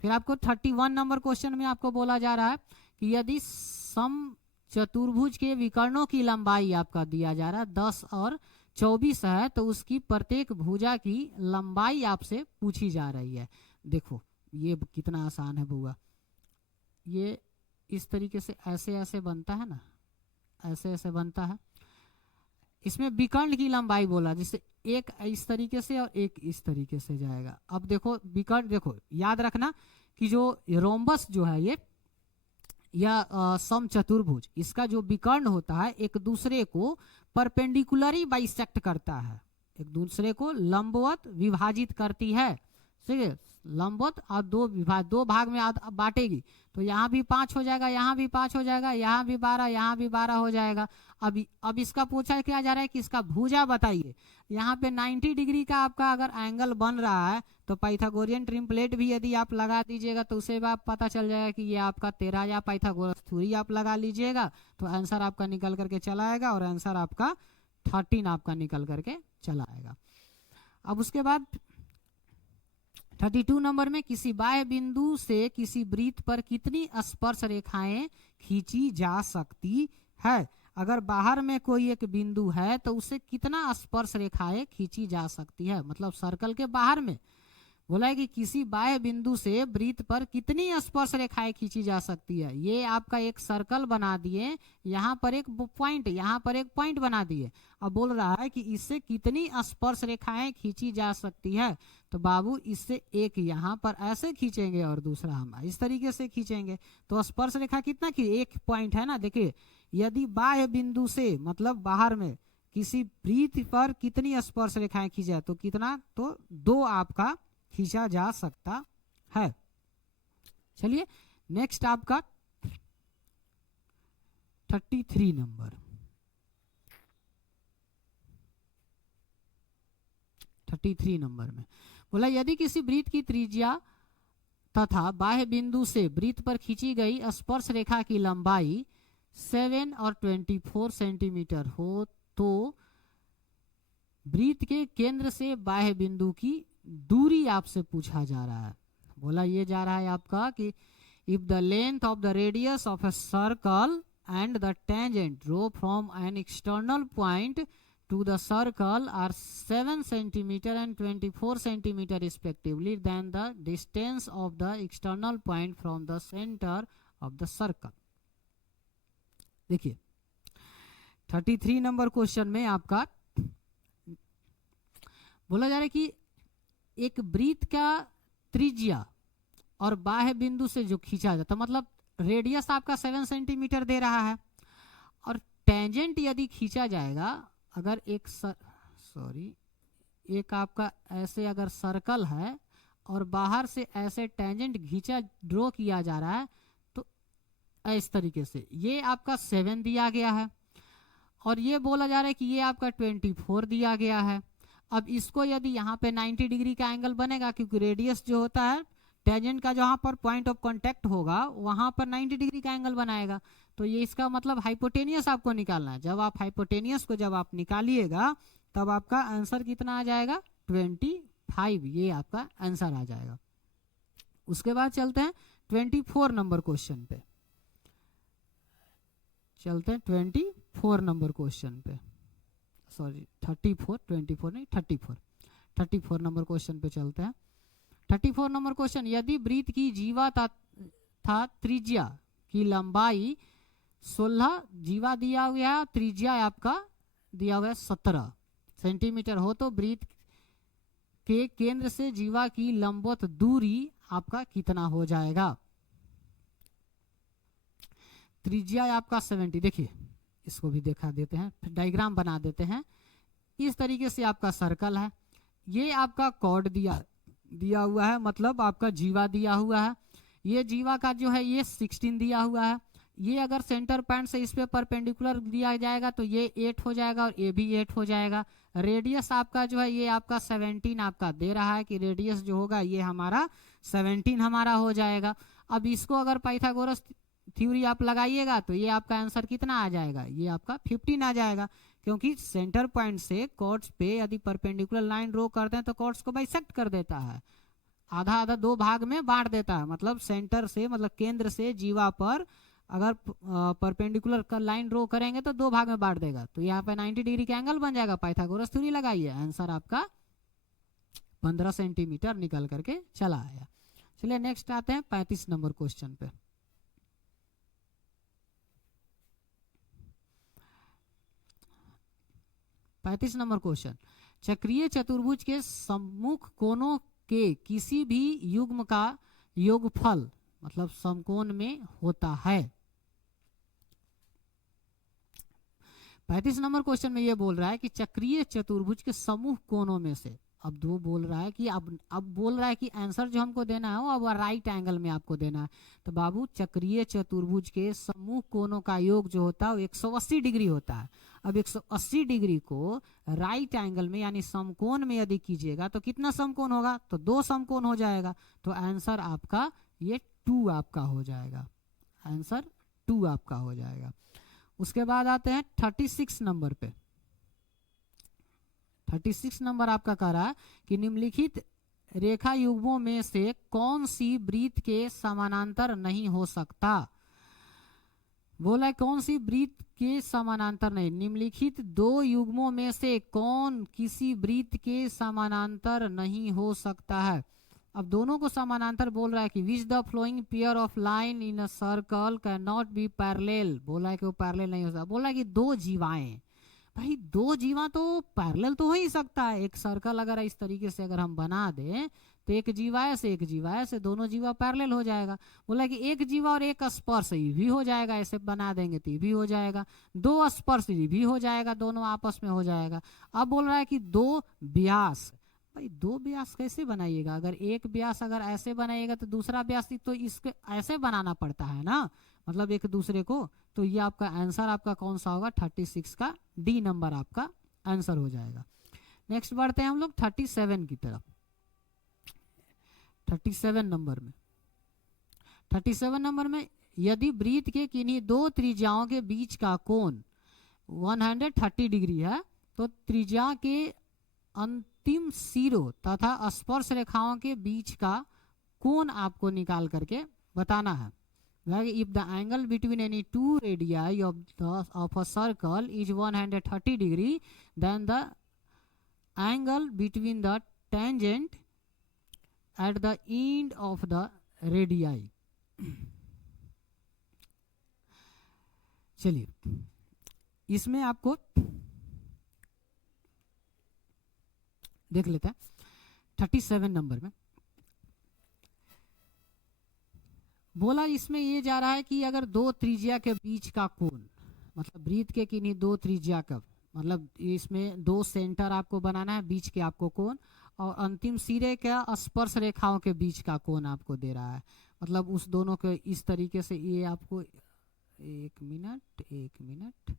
फिर आपको 31 नंबर क्वेश्चन में आपको बोला जा रहा है कि यदि सम चतुर्भुज के विकर्णों की लंबाई आपका दिया जा रहा है 10 और 24 है, तो उसकी प्रत्येक भुजा की लंबाई आपसे पूछी जा रही है। देखो ये कितना आसान है बुआ, ये इस तरीके से ऐसे ऐसे बनता है ना, ऐसे ऐसे बनता है, इसमें विकर्ण की लंबाई बोला, जिससे एक इस तरीके से और एक इस तरीके से जाएगा। अब देखो विकर्ण, देखो याद रखना कि जो रोम्बस जो है ये या सम चतुर्भुज, इसका जो विकर्ण होता है एक दूसरे को परपेंडिकुलरी बाइसेक्ट करता है, एक दूसरे को लंबवत विभाजित करती है, ठीक है, लंबवत और दो भाग में बांटेगी, तो यहाँ भी 5 हो जाएगा, यहाँ भी 5 हो जाएगा, यहाँ भी 12, यहाँ भी 12 हो जाएगा। अब इसका पूछा क्या जा रहा है कि इसका भुजा बताइए। यहाँ पे 90 डिग्री का आपका अगर एंगल बन रहा है तो पाइथागोरियन ट्रिम्पलेट भी यदि आप लगा दीजिएगा तो उसे भी आप पता चल जाएगा कि ये आपका 13 या पाइथागोरस थ्योरी आप लगा लीजिएगा तो आंसर आपका निकल करके चला आएगा और आंसर आपका 13 आपका निकल करके चला आएगा। अब उसके बाद 32 नंबर में किसी बाह्य बिंदु से किसी वृत्त पर कितनी स्पर्श रेखाएं खींची जा सकती है। अगर बाहर में कोई एक बिंदु है तो उसे कितना स्पर्श रेखाएं खींची जा सकती है, मतलब सर्कल के बाहर में बोला है कि किसी बाह्य बिंदु से वृत्त पर कितनी स्पर्श रेखाएं खींची जा सकती है। ये आपका एक सर्कल बना दिए, यहाँ पर एक पॉइंट, यहाँ पर एक पॉइंट बना दिए, अब बोल रहा है कि इससे कितनी स्पर्श रेखाएं खींची जा सकती है। तो बाबू इससे एक यहाँ पर ऐसे खींचेंगे और दूसरा हम इस तरीके से खींचेंगे, तो स्पर्श रेखा कितना की एक पॉइंट है ना, देखिए यदि बाह्य बिंदु से मतलब बाहर में किसी वृत्त पर कितनी स्पर्श रेखाएं खींचा तो कितना, तो 2 आपका खींचा जा सकता है। चलिए नेक्स्ट आपका 33 नंबर, 33 नंबर में बोला यदि किसी वृत्त की त्रिज्या तथा बाह्य बिंदु से वृत्त पर खींची गई स्पर्श रेखा की लंबाई 7 और 24 सेंटीमीटर हो तो वृत्त के केंद्र से बाह्य बिंदु की दूरी आपसे पूछा जा रहा है। बोला ये जा रहा है आपका कि if the length of the radius of a circle and the tangent draw from an external point to the circle are 7 centimeter and 24 centimeter respectively, then the distance of the external point from the center of the circle। देखिए 33 number question में आपका बोला जा रहा है कि एक वृत्त का त्रिज्या और बाह्य बिंदु से जो खींचा जाता, मतलब रेडियस आपका 7 सेंटीमीटर दे रहा है और टेंजेंट यदि खींचा जाएगा, अगर एक एक आपका ऐसे अगर सर्कल है और बाहर से ऐसे टेंजेंट खींचा ड्रॉ किया जा रहा है तो इस तरीके से ये आपका 7 दिया गया है और ये बोला जा रहा है कि ये आपका 24 दिया गया है। अब इसको यदि यहाँ पे 90 डिग्री का एंगल बनेगा, क्योंकि रेडियस जो होता है टेंजेंट का जहाँ पर पॉइंट ऑफ कांटेक्ट होगा वहां पर 90 डिग्री का एंगल बनाएगा, तो ये इसका मतलब हाइपोटेनियस आपको निकालना है। जब आप हाइपोटेनियस को जब आप निकालिएगा तब आपका आंसर कितना आ जाएगा 25, ये आपका आंसर आ जाएगा। उसके बाद चलते हैं 24 नंबर क्वेश्चन पे, चलते हैं 24 नंबर क्वेश्चन पे, सॉरी 24 नहीं 34 नंबर क्वेश्चन पे चलते हैं। 34 नंबर क्वेश्चन, यदि वृत्त की जीवा था त्रिज्या की लंबाई 16, जीवा दिया हुआ है, त्रिज्या आपका दिया हुआ है 17 सेंटीमीटर हो तो वृत्त के केंद्र से जीवा की लंबवत दूरी आपका कितना हो जाएगा। त्रिज्या आपका 70, देखिए इसको भी दिखा देते हैं, फिर डायग्राम बना देते हैं। इस तरीके से आपका सर्कल है, ये आपका कॉर्ड दिया हुआ है, मतलब आपका जीवा दिया हुआ है। ये जीवा का जो है ये 16 दिया हुआ है। ये अगर सेंटर पॉइंट से इस पे परपेंडिकुलर दिया जाएगा तो ये 8 हो जाएगा और ये भी 8 हो जाएगा। रेडियस आपका जो है ये आपका 17 आपका दे रहा है कि रेडियस जो होगा ये हमारा 17 हमारा हो जाएगा। अब इसको अगर पाइथागोरस थ्योरी आप लगाइएगा तो ये आपका आंसर कितना आ जाएगा, ये आपका 15 आ जाएगा, क्योंकि सेंटर पॉइंट से कॉर्ड्स पे यदि परपेंडिकुलर लाइन ड्रॉ करते हैं तो कॉर्ड्स को बाइसेक्ट कर देता है, आधा आधा दो भाग में बांट देता है। मतलब सेंटर से, मतलब केंद्र से जीवा पर अगर परपेंडिकुलर का लाइन ड्रॉ करेंगे तो दो भाग में बांट देगा, तो यहाँ पे 90 डिग्री का एंगल बन जाएगा। पाइथागोरस थ्योरी लगाइए, आंसर आपका 15 सेंटीमीटर निकल करके चला आया। चलिए नेक्स्ट आते हैं 35 नंबर क्वेश्चन पे। नंबर क्वेश्चन, चक्रीय चतुर्भुज के सम्मुख कोणों के किसी भी युग्म का योगफल मतलब समकोण में होता है। 35 नंबर क्वेश्चन में ये बोल रहा है कि चक्रीय चतुर्भुज के समूह कोणों में से, अब दो बोल रहा है कि अब बोल रहा है कि आंसर जो हमको देना है वो अब राइट एंगल में आपको देना है। तो बाबू चक्रीय चतुर्भुज के समूह कोणों का योग जो होता है वो 180 डिग्री होता है। अब 180 डिग्री को राइट एंगल में यानी समकोण में यदि कीजिएगा तो कितना समकोण होगा, तो दो समकोण हो जाएगा। तो आंसर आपका ये 2 आपका हो जाएगा, आंसर 2 आपका हो जाएगा। उसके बाद आते हैं 36 नंबर पे। 36 नंबर आपका कह रहा है कि निम्नलिखित रेखा युग्मों में से कौन सी वृत्त के समानांतर नहीं हो सकता। बोला कौन सी वृत्त के समानांतर नहीं, निम्नलिखित दो युग्मों में से कौन किसी वृत्त के समानांतर नहीं हो सकता है। अब दोनों को समानांतर बोल रहा है कि which the flowing pair of line in a circle can not be parallel, बोला है कि वो पैरेलल नहीं हो सकता। बोला है कि दो जीवाएं, भाई दो जीवा तो पैरेलल तो हो ही सकता है। एक सर्कल अगर इस तरीके से अगर हम बना दें तो एक जीवा से एक जीवा से दोनों जीवा पैरेलल हो जाएगा। बोला कि एक जीवा और एक स्पर्श ये भी हो जाएगा, ऐसे बना देंगे तो ये भी हो जाएगा। दो स्पर्श ये भी हो जाएगा, दोनों आपस में हो जाएगा। अब बोल रहा है कि दो व्यास, भाई दो व्यास कैसे बनाइएगा, अगर एक व्यास अगर ऐसे बनाइएगा तो दूसरा व्यास तो इसको ऐसे बनाना पड़ता है ना, मतलब एक दूसरे को। तो ये आपका आंसर आपका कौन सा होगा, 36 का डी नंबर आपका आंसर हो जाएगा। नेक्स्ट बढ़ते हैं हम लोग 37 की तरफ। 37 नंबर में, 37 नंबर में यदि वृत्त के किन्हीं दो त्रिज्याओं के बीच का कोण 130 डिग्री है तो त्रिज्या के अंतिम सिरों तथा स्पर्श रेखाओं के बीच का कोण आपको निकाल करके बताना है। If the angle between any two radii of a circle is 130 degree, then the angle between the tangent at the end of the radii चलिए इसमें आपको देख लेते हैं 37 नंबर में। बोला इसमें ये जा रहा है कि अगर दो त्रिज्या के बीच का कोण, मतलब वृत्त के किन्हीं दो त्रिज्या का, मतलब इसमें दो सेंटर आपको बनाना है, बीच के आपको कोण और अंतिम सिरे का स्पर्श रेखाओं के बीच का कोण आपको दे रहा है। मतलब उस दोनों के इस तरीके से ये आपको एक मिनट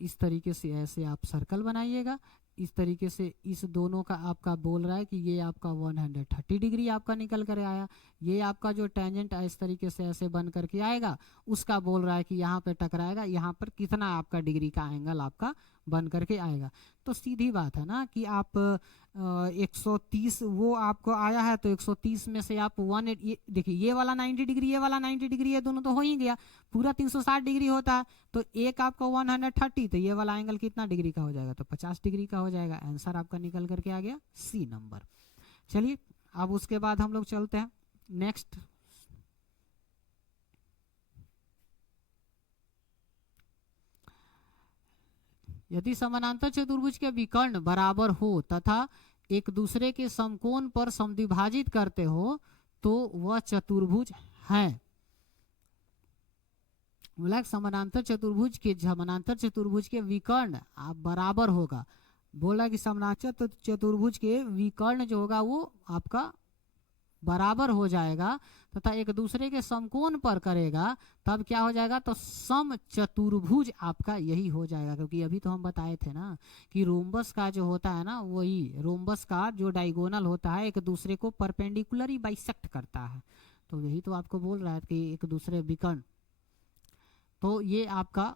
इस तरीके से ऐसे आप सर्कल बनाइएगा। इस तरीके से इस दोनों का आपका बोल रहा है कि ये आपका 130 डिग्री आपका निकल कर आया। ये आपका जो टेंजेंट इस तरीके से ऐसे बन करके आएगा, उसका बोल रहा है कि यहाँ पे टकराएगा, यहाँ पर कितना आपका डिग्री का एंगल आपका बन करके आएगा। तो सीधी बात है ना कि आप 130 वो आपको आया है तो 130 में से आप 180, देखिए ये वाला 90 डिग्री ये वाला 90 डिग्री, ये दोनों तो हो ही गया, पूरा 360 डिग्री होता है। तो एक आपका 130, तो ये वाला एंगल कितना डिग्री का हो जाएगा, तो 50 डिग्री का हो जाएगा। आंसर आपका निकल करके आ गया सी नंबर। चलिए अब उसके बाद हम लोग चलते हैं नेक्स्ट। यदि समानांतर चतुर्भुज के विकर्ण बराबर हो तथा एक दूसरे के समकोण पर समद्विभाजित करते हो तो वह चतुर्भुज है। बोला समानांतर चतुर्भुज के विकर्ण आप बराबर होगा। बोला कि समानांतर चतुर्भुज के विकर्ण जो होगा वो आपका बराबर हो जाएगा तथा एक दूसरे के समकोण पर करेगा, तब क्या हो जाएगा, तो सम चतुर्भुज आपका यही हो जाएगा। क्योंकि अभी तो हम बताए थे ना कि रोम्बस का जो होता है ना, वही रोम्बस का जो डायगोनल होता है एक दूसरे को परपेंडिकुलर बाइसेक्ट करता है। तो यही तो आपको बोल रहा है कि एक दूसरे विकर्ण। तो ये आपका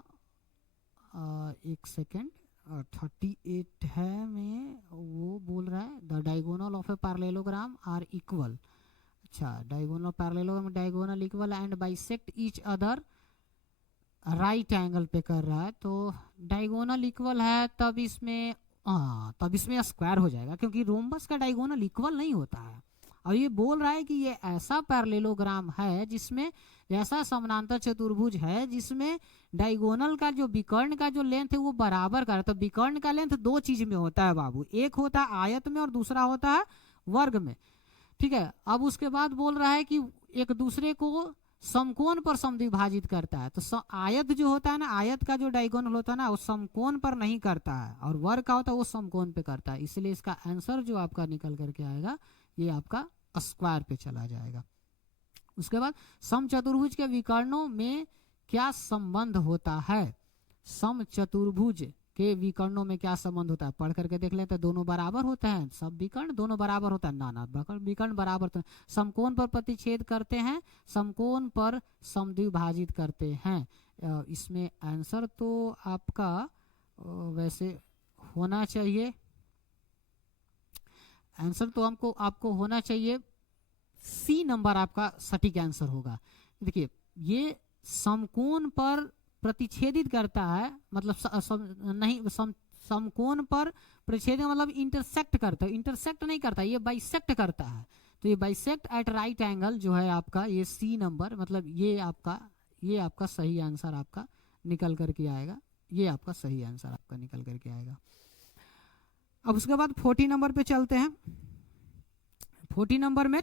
एक सेकेंड 38 है में वो बोल रहा है the diagonal of a parallelogram are equal. अच्छा, diagonal parallelogram diagonal equal and bisect each other right angle पे कर रहा है। तो डायगोनल इक्वल है तब इसमें स्क्वायर हो जाएगा, क्योंकि रोम्बस का डायगोनल इक्वल नहीं होता है। और ये बोल रहा है कि ये ऐसा पैरेललोग्राम है जिसमें ऐसा समानांतर चतुर्भुज है जिसमें डायगोनल का जो विकर्ण का जो लेंथ है वो बराबर का है। तो विकर्ण का लेंथ दो चीज में होता है बाबू, एक होता है आयत में और दूसरा होता है वर्ग में। ठीक है, अब उसके बाद बोल रहा है कि एक दूसरे को समकोण पर समद्विभाजित करता है। तो आयत जो होता है ना, आयत का जो डायगोनल होता है ना वो समकोण पर नहीं करता है, और वर्ग का होता है वो समकोण पे करता है। इसलिए इसका आंसर जो आपका निकल करके आएगा ये आपका स्क्वायर पे चला जाएगा। उसके बाद समचतुर्भुज के विकर्णों में क्या संबंध होता है? समचतुर्भुज के विकर्णों में क्या संबंध होता है, पढ़ करके देख लेते हैं। दोनों बराबर होते हैं, सब विकर्ण दोनों बराबर होता है, ना विकर्ण बराबर होते हैं। समकोण पर प्रतिच्छेद करते हैं, समकोण पर समद्विभाजित करते हैं। इसमें आंसर तो आपका वैसे होना चाहिए, आंसर तो आपको होना चाहिए सी नंबर आपका सटीक आंसर होगा। देखिए ये समकोण पर प्रतिच्छेदित करता है, मतलब समकोण पर प्रतिच्छेद मतलब इंटरसेक्ट करता है, इंटरसेक्ट नहीं करता, ये बाइसेक्ट करता है। तो ये बाइसेक्ट एट राइट एंगल जो है आपका ये सी नंबर, मतलब ये आपका सही आंसर आपका निकल करके आएगा। ये आपका सही आंसर आपका निकल करके आएगा। अब उसके बाद 40 नंबर पे चलते हैं। 40 नंबर में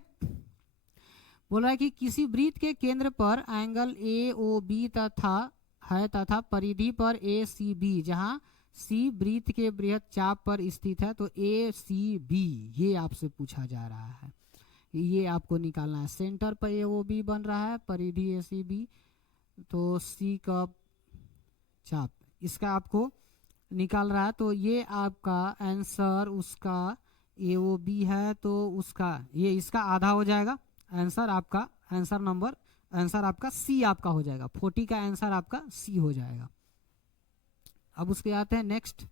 बोल रहा है कि किसी वृत्त के केंद्र पर एंगल ए ओ बी तथा परिधि पर ए सी बी, जहां सी वृत्त के बृहत चाप पर स्थित है। तो ए सी बी ये आपसे पूछा जा रहा है, ये आपको निकालना है। सेंटर पर ए ओ बी बन रहा है, परिधि ए सी बी, तो सी का चाप इसका आपको निकाल रहा है। तो ये आपका आंसर उसका ए ओ बी है, तो उसका ये इसका आधा हो जाएगा। आंसर आपका सी आपका हो जाएगा। 40 का आंसर आपका सी हो जाएगा। अब उसके आते हैं नेक्स्ट।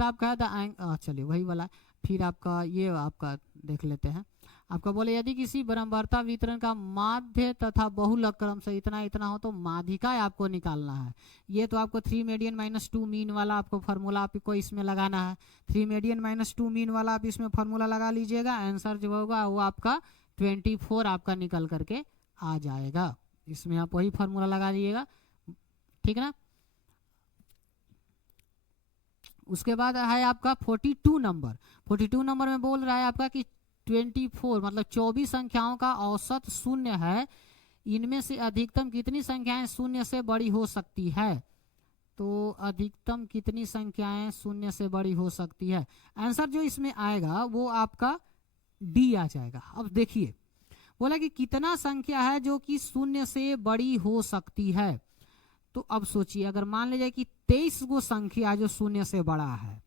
आपका है चलिए वही वाला, फिर आपका ये आपका देख लेते हैं। आपका बोले यदि किसी बराबरता वितरण का माध्य तथा बहुलक क्रम से इतना इतना हो तो माध्यिका आपको निकालना है। ये तो आपको 3 मीडियन माइनस 2 मीन वाला आपको फार्मूला आपको इसमें लगाना है। 3 मीडियन माइनस 2 मीन वाला आप इसमें फार्मूला लगा लीजिएगा। आंसर जो होगा वो आपका 24 आपका निकल करके आ जाएगा। इसमें आप वही फार्मूला लगा दीजिएगा, ठीक है ना। उसके बाद है आपका 42 नंबर। 42 नंबर में बोल रहा है आपका कि 24 मतलब 24 संख्याओं का औसत शून्य है, इनमें से अधिकतम कितनी संख्याएं शून्य से बड़ी हो सकती है। तो अधिकतम कितनी संख्याएं शून्य से बड़ी हो सकती है, आंसर जो इसमें आएगा वो आपका डी आ जाएगा। अब देखिए बोला कि कितना संख्या है जो कि शून्य से बड़ी हो सकती है। तो अब सोचिए अगर मान लीजिए कि 23 गो संख्या जो शून्य से बड़ा है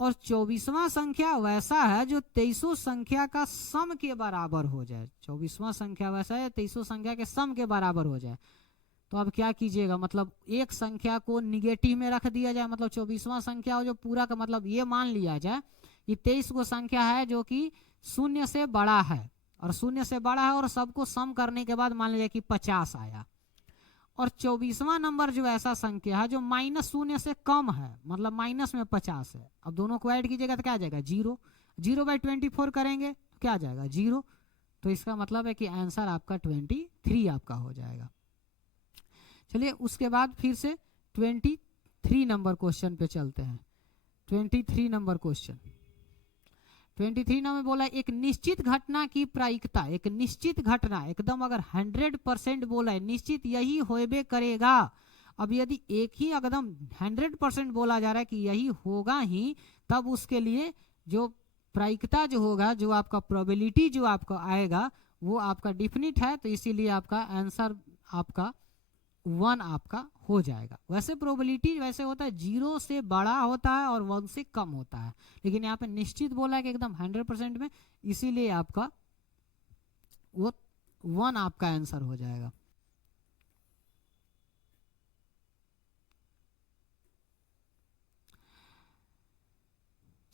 और 24वां संख्या वैसा है जो 23 संख्या का सम के बराबर हो जाए। 24वां संख्या वैसा है 23 संख्या के सम के बराबर हो जाए, तो अब क्या कीजिएगा, मतलब एक संख्या को निगेटिव में रख दिया जाए। मतलब 24वां संख्या हो जो पूरा का मतलब ये मान लिया जाए कि 23 गो संख्या है जो कि शून्य से बड़ा है, और शून्य से बड़ा है और सबको सम करने के बाद मान लीजिए कि 50 आया। और 24वां नंबर जो ऐसा संख्या है जो माइनस शून्य से कम है, मतलब माइनस में 50 है। अब दोनों को ऐड कीजिएगा तो क्या आ जाएगा 0। 0/24 करेंगे तो क्या आ जाएगा 0। तो इसका मतलब है कि आंसर आपका 23 आपका हो जाएगा। चलिए उसके बाद फिर से 23 नंबर क्वेश्चन पे चलते हैं। 23 नंबर क्वेश्चन। 23 नंबर बोला एक निश्चित घटना की प्रायिकता, एक निश्चित घटना एकदम अगर 100% बोला है निश्चित यही होबे करेगा। अब यदि एक ही एकदम 100% बोला जा रहा है कि यही होगा ही, तब उसके लिए जो प्रायिकता जो होगा, जो आपका प्रोबेबिलिटी जो आपका आएगा वो आपका डिफिनिट है, तो इसीलिए आपका आंसर आपका 1 आपका हो जाएगा। वैसे प्रोबेबिलिटी वैसे होता है 0 से बड़ा होता है और 1 से कम होता है, लेकिन यहाँ पे निश्चित बोला है कि एकदम 100% में, इसीलिए आपका वो 1 आपका आंसर हो जाएगा।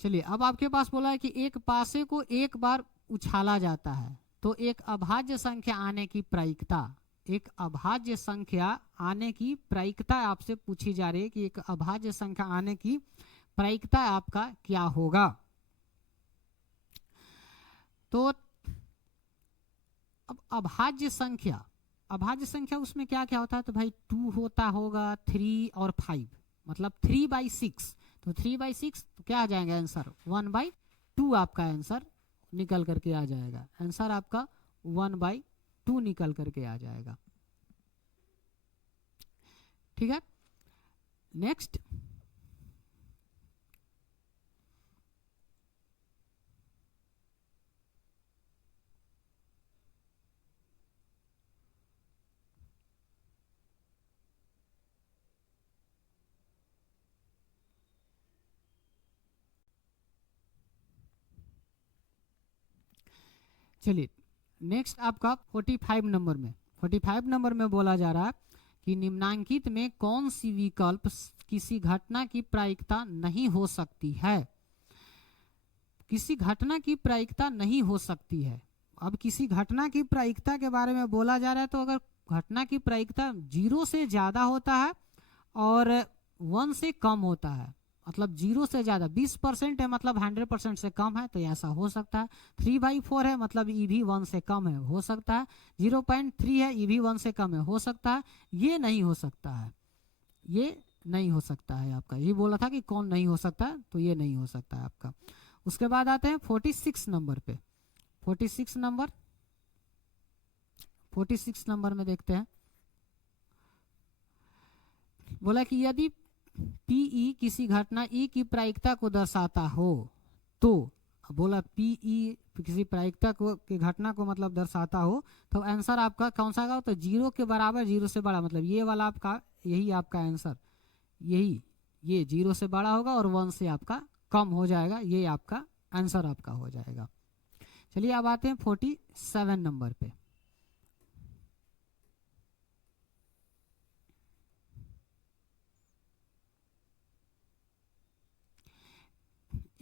चलिए अब आपके पास बोला है कि एक पासे को एक बार उछाला जाता है तो एक अभाज्य संख्या आने की प्रायिकता, एक अभाज्य संख्या आने की प्रायिकता आपसे पूछी जा रही है कि एक अभाज्य संख्या आने की प्रायिकता आपका क्या होगा। तो अब अभाज्य संख्या, अभाज्य संख्या उसमें क्या क्या होता है, तो भाई 2 होता होगा, 3 और 5, मतलब 3/6, तो 3/6 तो क्या आ जाएगा आंसर 1/2 आपका आंसर निकल करके आ जाएगा। आंसर आपका 1/2 निकल करके आ जाएगा। ठीक है, नेक्स्ट चलिए नेक्स्ट आपका 45 नंबर में, 45 नंबर में बोला जा रहा है कि निम्नांकित में कौन सी विकल्प किसी घटना की प्रायिकता नहीं हो सकती है। किसी घटना की प्रायिकता नहीं हो सकती है। अब किसी घटना की प्रायिकता के बारे में बोला जा रहा है, तो अगर घटना की प्रायिकता 0 से ज्यादा होता है और 1 से कम होता है, मतलब 0 से ज्यादा 20% है मतलब 100% से कम है, तो ऐसा हो सकता है। 3/4 है मतलब ई भी 1 से कम है, हो सकता है। 0.3 है, ई भी 1 से कम है, हो सकता है। ये नहीं हो सकता है, ये नहीं हो सकता है आपका। ये बोला था कि कौन नहीं हो सकता है, तो ये नहीं हो सकता है आपका। उसके बाद आते हैं 46 नंबर पे। 46 नंबर, 46 नंबर में देखते हैं, बोला कि यदि पीई किसी घटना ई की प्रायिकता को दर्शाता हो, तो बोला पीई किसी प्रायिकता को की घटना को मतलब दर्शाता हो, तो आंसर आपका कौन सा होगा, तो 0 के बराबर 0 से बड़ा, मतलब ये वाला आपका, यही आपका आंसर, यही ये 0 से बड़ा होगा और 1 से आपका कम हो जाएगा, ये आपका आंसर आपका हो जाएगा। चलिए अब आते हैं 47 नंबर पे।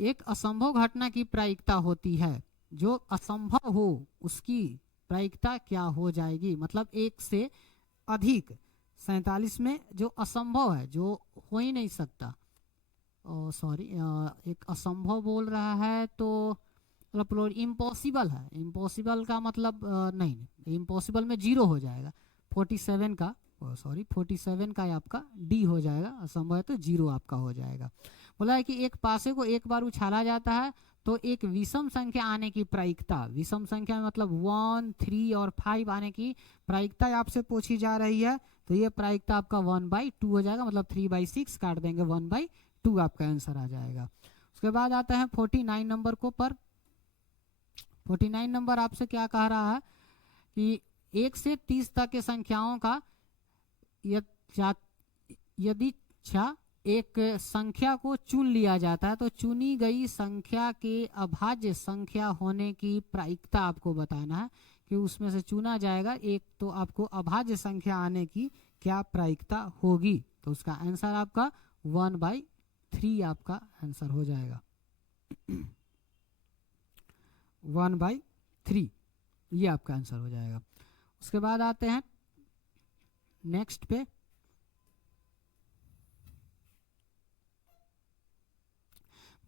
एक असंभव घटना की प्रायिकता होती है, जो असंभव हो उसकी प्रायिकता क्या हो जाएगी, मतलब एक से अधिक। 47 में जो असंभव है, जो हो ही नहीं सकता, सॉरी एक असंभव बोल रहा है, तो मतलब इम्पॉसिबल है, इम्पॉसिबल का मतलब नहीं, इम्पॉसिबल में 0 हो जाएगा। 47 का, सॉरी 47 का आपका डी हो जाएगा, असंभव है तो 0 आपका हो जाएगा। बोला है कि एक पासे को एक बार उछाला जाता है तो एक विषम संख्या आने की प्रायिकता, विषम संख्या में मतलब 1, 3 और 5 आने की प्रायिकता आपसे पूछी जा रही है, तो ये प्रायिकता आपका 1/2 हो जाएगा, मतलब 3/6 काट देंगे, 1/2 आपका आंसर आ जाएगा। उसके बाद आता है 49 नंबर को पर। 49 नंबर आपसे क्या कह रहा है कि 1 से 30 तक के संख्याओं का यदि एक संख्या को चुन लिया जाता है, तो चुनी गई संख्या के अभाज्य संख्या होने की प्रायिकता आपको बताना है कि उसमें से चुना जाएगा एक, तो आपको अभाज्य संख्या आने की क्या प्रायिकता होगी, तो उसका आंसर आपका 1/3 आपका आंसर हो जाएगा। 1/3 ये आपका आंसर हो जाएगा। उसके बाद आते हैं नेक्स्ट पे।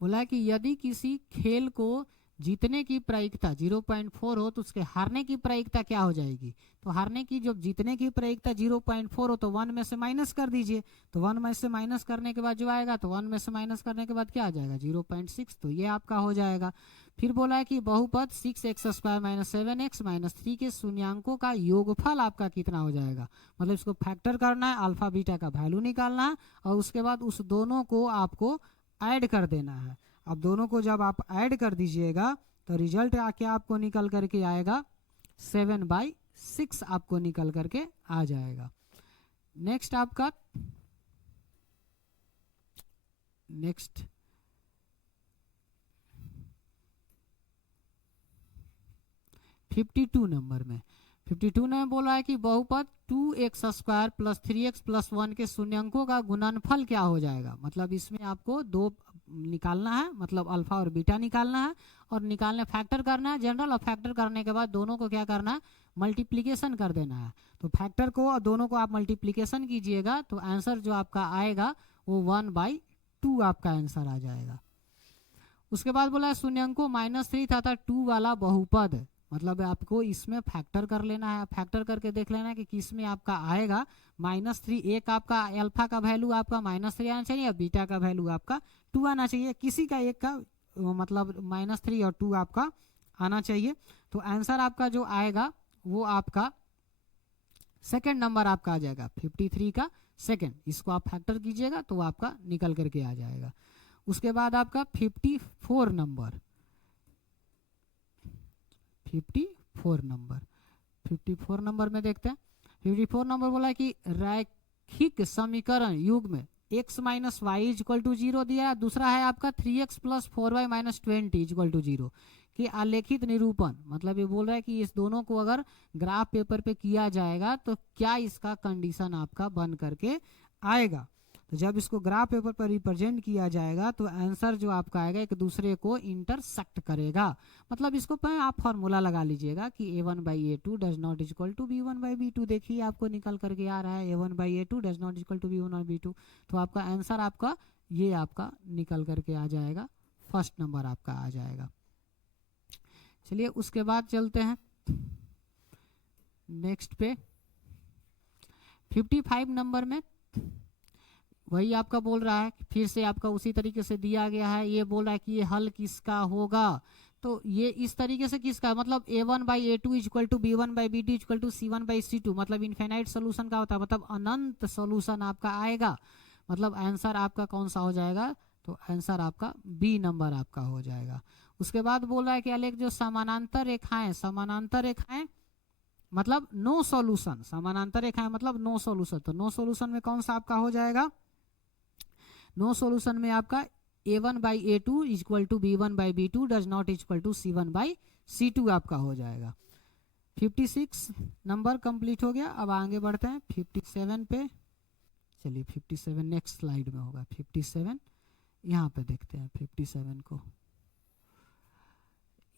बोला कि यदि किसी खेल को जीतने की प्रायिकता 0.4 हो तो उसके हारने की प्रायिकता क्या हो जाएगी? तो हारने की, जब जीतने की प्रायिकता 0.4 हो तो 1 में से माइनस कर दीजिए। तो 1 में से माइनस करने के बाद जो आएगा, तो 1 में से माइनस करने के बाद क्या आ जाएगा? 0.6। तो ये आपका हो जाएगा। फिर बोला है कि बहुपद 6x² - 7x - 3 के शून्यांकों का योगफल आपका कितना हो जाएगा? मतलब इसको फैक्टर करना है, अल्फा बीटा का वैल्यू निकालना है और उसके बाद उस दोनों को आपको ऐड कर देना है। अब दोनों को जब आप ऐड कर दीजिएगा तो रिजल्ट क्या आपको निकल करके आएगा? 7/6 आपको निकल करके आ जाएगा। नेक्स्ट आपका 52 नंबर में 52 में बोला है कि बहुपद 2x² + 3x + 1 के शून्यांकों का गुणनफल क्या हो जाएगा? मतलब इसमें आपको दो निकालना है, मतलब अल्फा और बीटा निकालना है और निकालने फैक्टर करना है जनरल, और फैक्टर करने के बाद दोनों को क्या करना है? मल्टीप्लिकेशन कर देना है। तो फैक्टर को और दोनों को आप मल्टीप्लिकेशन कीजिएगा तो आंसर जो आपका आएगा वो 1/2 आपका आंसर आ जाएगा। उसके बाद बोला है शून्यांकों -3 तथा 2 वाला बहुपद, मतलब आपको इसमें फैक्टर कर लेना है। फैक्टर करके देख लेना है कि किस में आपका आएगा। -3, एक आपका अल्फा का वैल्यू आपका -3 आना चाहिए और बीटा का वैल्यू आपका 2 आना चाहिए। किसी का एक का मतलब -3 और 2 आपका आना चाहिए। तो आंसर आपका जो आएगा वो आपका सेकेंड नंबर आपका आ जाएगा, 53 का सेकेंड। इसको आप फैक्टर कीजिएगा तो आपका निकल करके आ जाएगा। उसके बाद आपका 54 नंबर 54 नंबर में देखते हैं। 54 नंबर बोला है कि रैखिक समीकरण युग में x - y = 0 दिया है। दूसरा है आपका 3x + 4y - 20 = 0 कि आलेखित निरूपण, मतलब ये बोल रहा है कि इस दोनों को अगर ग्राफ पेपर पे किया जाएगा तो क्या इसका कंडीशन आपका बन करके आएगा। तो जब इसको ग्राफ पेपर पर रिप्रेजेंट किया जाएगा तो आंसर जो आपका आएगा एक दूसरे को इंटरसेक्ट करेगा। मतलब इसको पे आप फॉर्मूला लगा लीजिएगा कि a1/a2 does not equal to b1/b2। देखिए आपको निकल करके आ रहा है a1/a2 does not equal to b1/b2। तो आपका आंसर आपका ये आपका निकल करके आ जाएगा, फर्स्ट नंबर आपका आ जाएगा। चलिए उसके बाद चलते हैं नेक्स्ट पे। 55 नंबर में वही आपका बोल रहा है, फिर से आपका उसी तरीके से दिया गया है। ये बोल रहा है कि ये हल किसका होगा। तो ये इस तरीके से किसका, मतलब a1/a2 = b1/b2 = c1/c2, मतलब इनफाइनाइट सोल्यूशन का होता है, मतलब अनंत सोल्यूशन आपका आएगा। मतलब आंसर आपका कौन सा हो जाएगा? तो आंसर आपका बी नंबर आपका हो जाएगा। उसके बाद बोल रहा है कि आलेख जो समानांतर रेखाएं मतलब नो सॉल्यूशन, समानांतर रेखाएं मतलब नो सॉल्यूशन। तो नो सॉल्यूशन में कौन सा आपका हो जाएगा? नो सॉल्यूशन में आपका a1/a2 = b1/b2 does not equal to c1/c2 आपका हो जाएगा। 56 नंबर कंप्लीट हो गया। अब आगे बढ़ते हैं 57 पे। चलिए 57 नेक्स्ट स्लाइड में होगा। 57 यहाँ पे देखते हैं 57 को।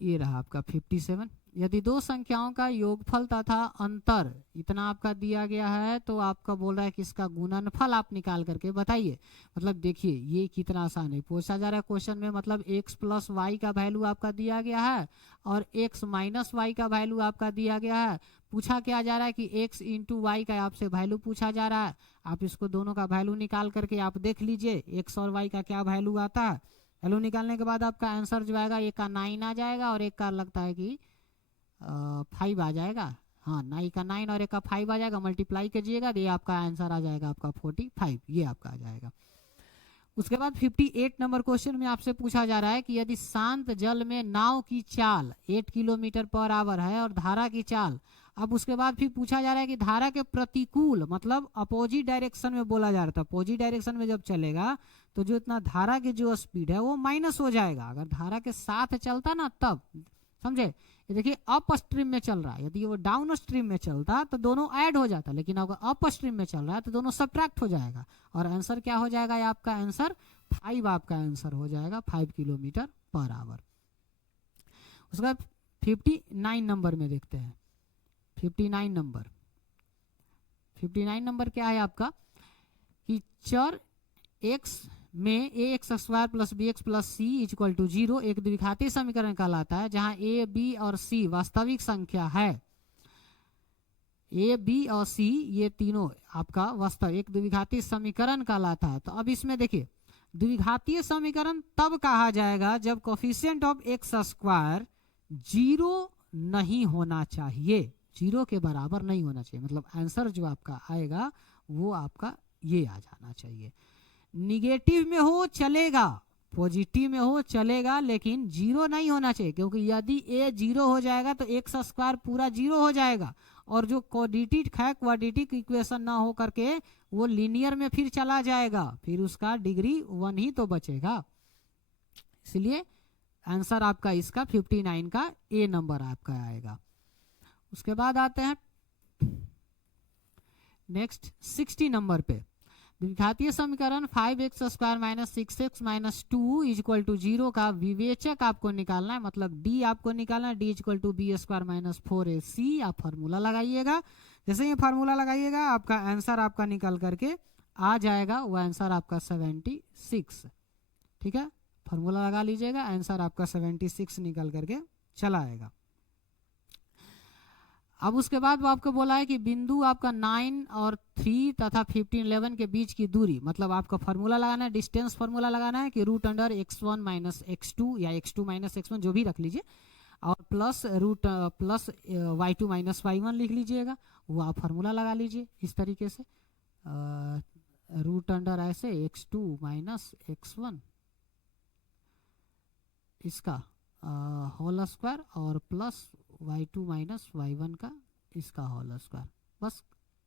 ये रहा आपका 57। यदि दो संख्याओं का योगफल तथा अंतर इतना आपका दिया गया है तो आपका बोल रहा है कि इसका गुणनफल आप निकाल करके बताइए। मतलब देखिए ये कितना आसान है, पूछा जा रहा है क्वेश्चन में। मतलब x + y का वैल्यू आपका दिया गया है और x - y का वैल्यू आपका दिया गया है। पूछा क्या जा रहा है कि x × y का आपसे वैल्यू पूछा जा रहा है। आप इसको दोनों का वैल्यू निकाल करके आप देख लीजिए x और y का क्या वैल्यू आता है। वैल्यू निकालने के बाद आपका आंसर जो आएगा एक का 9 आ जाएगा और एक का लगता है कि 5 आ जाएगा। हाँ 9 का 9 और एक का 5 आ जाएगा। मल्टीप्लाई कीजिएगा तो ये आपका आंसर आ जाएगा आपका 45, ये आपका आ जाएगा। उसके बाद 58 नंबर क्वेश्चन में आपसे पूछा जा रहा है कि यदि शांत जल में नाव की चाल 8 किलोमीटर/आवर है और धारा की चाल, अब उसके बाद फिर पूछा जा रहा है कि धारा के प्रतिकूल मतलब अपोजिट डायरेक्शन में बोला जा रहा था। अपोजिट डायरेक्शन में जब चलेगा तो जो इतना धारा की जो स्पीड है वो माइनस हो जाएगा। अगर धारा के साथ चलता ना तब, समझे, ये देखिए अप स्ट्रीम में चल रहा है, यदि वो डाउन स्ट्रीम में चलता तो दोनों ऐड हो जाता, लेकिन अगर अप स्ट्रीम में चल रहा है तो दोनों सब्ट्रैक्ट हो जाएगा और आंसर क्या हो जाएगा? आपका आंसर 5 आपका आंसर हो जाएगा, 5 किलोमीटर/आवर। उसके बाद 59 नंबर में देखते हैं। 59 नंबर क्या है आपका कि चर x में A x square plus B x plus C equal to 0 एक द्विघातीय समीकरण कहलाता है, जहां ए बी और सी वास्तविक संख्या है। ए बी और सी ये तीनों आपका वास्तव एक द्विघातीय समीकरण कहलाता है। तो अब इसमें देखिए, द्विघातीय समीकरण तब कहा जाएगा जब कोफिशिएंट ऑफ एक्स स्क्वायर 0 नहीं होना चाहिए, 0 के बराबर नहीं होना चाहिए। मतलब आंसर जो आपका आएगा वो आपका ये आ जाना चाहिए। निगेटिव में हो चलेगा, पॉजिटिव में हो चलेगा, लेकिन 0 नहीं होना चाहिए, क्योंकि यदि ए 0 हो जाएगा तो एक्स स्क्वायर पूरा 0 हो जाएगा, और जो क्वाड्रेटिक है क्वाड्रेटिक इक्वेशन ना हो करके वो लीनियर में फिर चला जाएगा, फिर उसका डिग्री 1 ही तो बचेगा। इसलिए आंसर आपका इसका 59 का ए नंबर आपका आएगा। उसके बाद आते हैं नेक्स्ट 60 नंबर पे। द्विघातीय समीकरण 5x square minus 6x minus 2 equal to 0 का विवेचक आपको निकालना है, मतलब d आपको निकालना है, d equal to B square minus 4ac। आप फार्मूला लगाइएगा, जैसे ये फार्मूला लगाइएगा आपका आंसर आपका निकल करके आ जाएगा, वो आंसर आपका 76। ठीक है, फार्मूला लगा लीजिएगा, आंसर आपका 76 निकल करके चला आएगा। अब उसके बाद वो आपको बोला है कि बिंदु आपका 9 और 3 तथा 15 11 के बीच की दूरी, मतलब आपका फार्मूला लगाना है, डिस्टेंस फार्मूला लगाना है कि root under x1 minus x2 या x2 माइनस x1 जो भी रख लीजिए, और plus root plus y2 minus y1 लिख लीजिएगा, वो आप फार्मूला लगा लीजिए इस तरीके से। रूट अंडर ऐसे x2 माइनस x1 इसका होल स्क्वायर और प्लस y2 माइनस y1 का इसका होल स्क्वायर, बस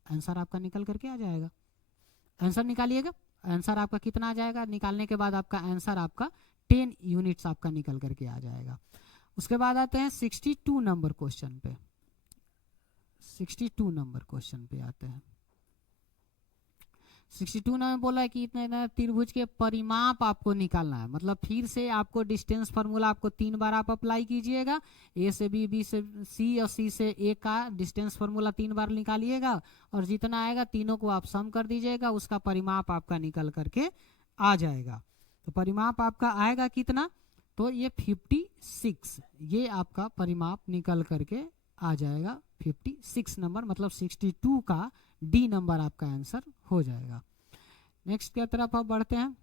आंसर आपका निकल करके आ जाएगा। आंसर निकालिएगा, आंसर आपका कितना आ जाएगा, निकालने के बाद आपका आंसर आपका 10 यूनिट्स आपका निकल करके आ जाएगा। उसके बाद आते हैं 62 नंबर क्वेश्चन पे। 62 नंबर क्वेश्चन पे आते हैं। 62 में बोला है कि इतना इतना त्रिभुज के परिमाप आपको निकालना है, मतलब फिर से आपको डिस्टेंस फार्मूला आपको 3 बार आप अप्लाई कीजिएगा। ए से बी, बी से सी और सी से ए का डिस्टेंस फार्मूला 3 बार निकालिएगा, और जितना आएगा तीनों को आप सम कर दीजिएगा, उसका परिमाप आपका निकल करके आ जाएगा। तो परिमाप आपका आएगा कितना, तो ये 56, ये आपका परिमाप निकल करके आ जाएगा 56 नंबर, मतलब 62 का डी नंबर आपका आंसर हो जाएगा। नेक्स्ट की तरफ आप बढ़ते हैं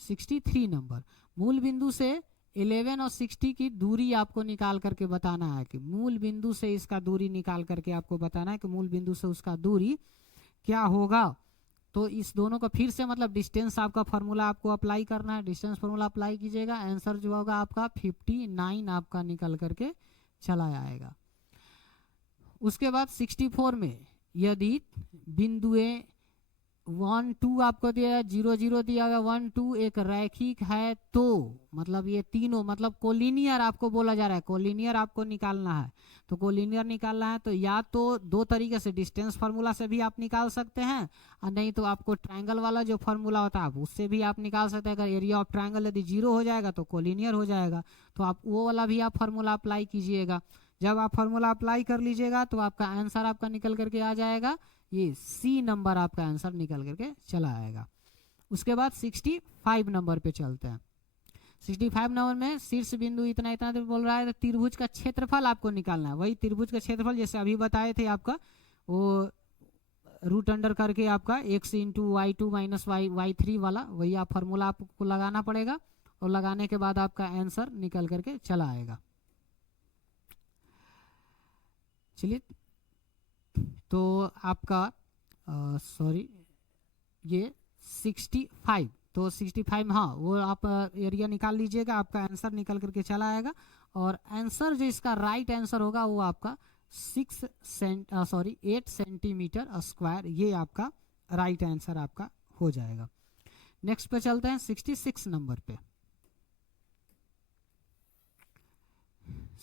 63 नंबर। मूल बिंदु से 11 और 60 की दूरी आपको निकाल करके बताना है, कि मूल बिंदु से इसका दूरी निकाल करके आपको बताना है कि मूल बिंदु से उसका दूरी क्या होगा। तो इस दोनों का फिर से मतलब डिस्टेंस आपका फार्मूला आपको अप्लाई करना है, डिस्टेंस फार्मूला अप्लाई कीजिएगा, आंसर जो होगा आपका 59 आपका निकल करके चला आएगा। उसके बाद 64 में यदि बिंदुए 1 2 आपको दिया, 0 0 दिया गया, 1 2 एक रैखिक है, तो मतलब ये तीनों मतलब कोलिनियर आपको बोला जा रहा है, कोलिनियर आपको निकालना है। तो कोलिनियर निकालना है तो या तो दो तरीके से, डिस्टेंस फार्मूला से भी आप निकाल सकते हैं, और नहीं तो आपको ट्रायंगल वाला जो फार्मूला होता है उससे भी आप निकाल सकते हैं। अगर एरिया ऑफ ट्रायंगल यदि 0 हो जाएगा तो कोलिनियर हो जाएगा, तो आप वो वाला भी आप फार्मूला अप्लाई कीजिएगा। जब आप फार्मूला अप्लाई कर लीजिएगा तो आपका आंसर आपका निकल करके आ जाएगा, ये सी नंबर आपका आंसर निकल करके चला आएगा। उसके बाद 65 नंबर पे चलते हैं। 65 नंबर में शीर्ष बिंदु इतना इतना तो बोल रहा है, तो त्रिभुज का क्षेत्रफल आपको निकालना है। वही त्रिभुज का क्षेत्रफल जैसे अभी बताए थे आपका, वो रूट अंडर करके आपका x into y2 minus y3 वाला, वही आप फार्मूला आपको लगाना पड़ेगा, और लगाने के बाद आपका आंसर निकल करके चला आएगा। चलिए, तो आपका सॉरी ये 65, तो 65 हाँ वो आप एरिया निकाल लीजिएगा, आपका आंसर निकल करके चला आएगा। और आंसर जो इसका राइट आंसर होगा वो आपका 8 सेंटीमीटर स्क्वायर, ये आपका राइट आंसर आपका हो जाएगा। नेक्स्ट पे चलते हैं 66 नंबर पे।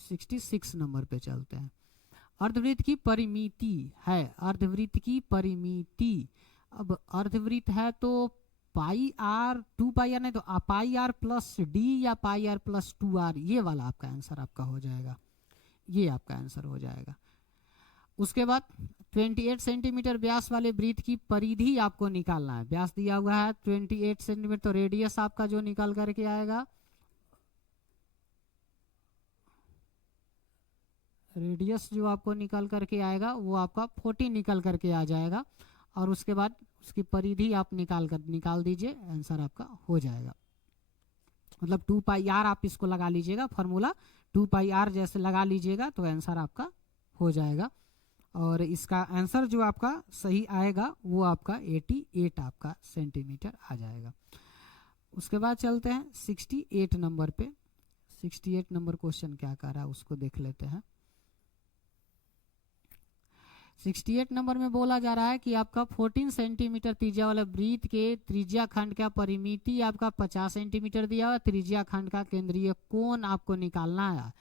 66 नंबर पे चलते हैं। अर्धवृत्त की परिमिति है, अर्धवृत्त की परिमिति। अब अर्धवृत्त है तो पाई आर 2 पाई आर नहीं तो पाई आर प्लस डी या पाई आर प्लस 2r, ये वाला आपका आंसर आपका हो जाएगा, ये आपका आंसर हो जाएगा। उसके बाद 28 सेंटीमीटर व्यास वाले वृत्त की परिधि आपको निकालना है। व्यास दिया हुआ है 28 सेंटीमीटर, तो रेडियस आपका जो निकल करके आएगा, रेडियस जो आपको निकल करके आएगा वो आपका 40 निकल करके आ जाएगा। और उसके बाद उसकी परिधि आप निकाल दीजिए, आंसर आपका हो जाएगा। मतलब 2 पाई आर आप इसको लगा लीजिएगा, फॉर्मूला 2 पाई आर जैसे लगा लीजिएगा तो आंसर आपका हो जाएगा। और इसका आंसर जो आपका सही आएगा वो आपका 88 आपका सेंटीमीटर आ जाएगा। उसके बाद चलते हैं 68 नंबर पे। 68 नंबर क्वेश्चन क्या कर रहा है उसको देख लेते हैं। 68 नंबर में बोला जा रहा है कि आपका 14 सेंटीमीटर त्रिज्या वाले वृत्त के त्रिज्या खंड का परिमिति आपका 50 सेंटीमीटर दिया हुआ, त्रिज्या खंड का केंद्रीय कोण आपको निकालना है।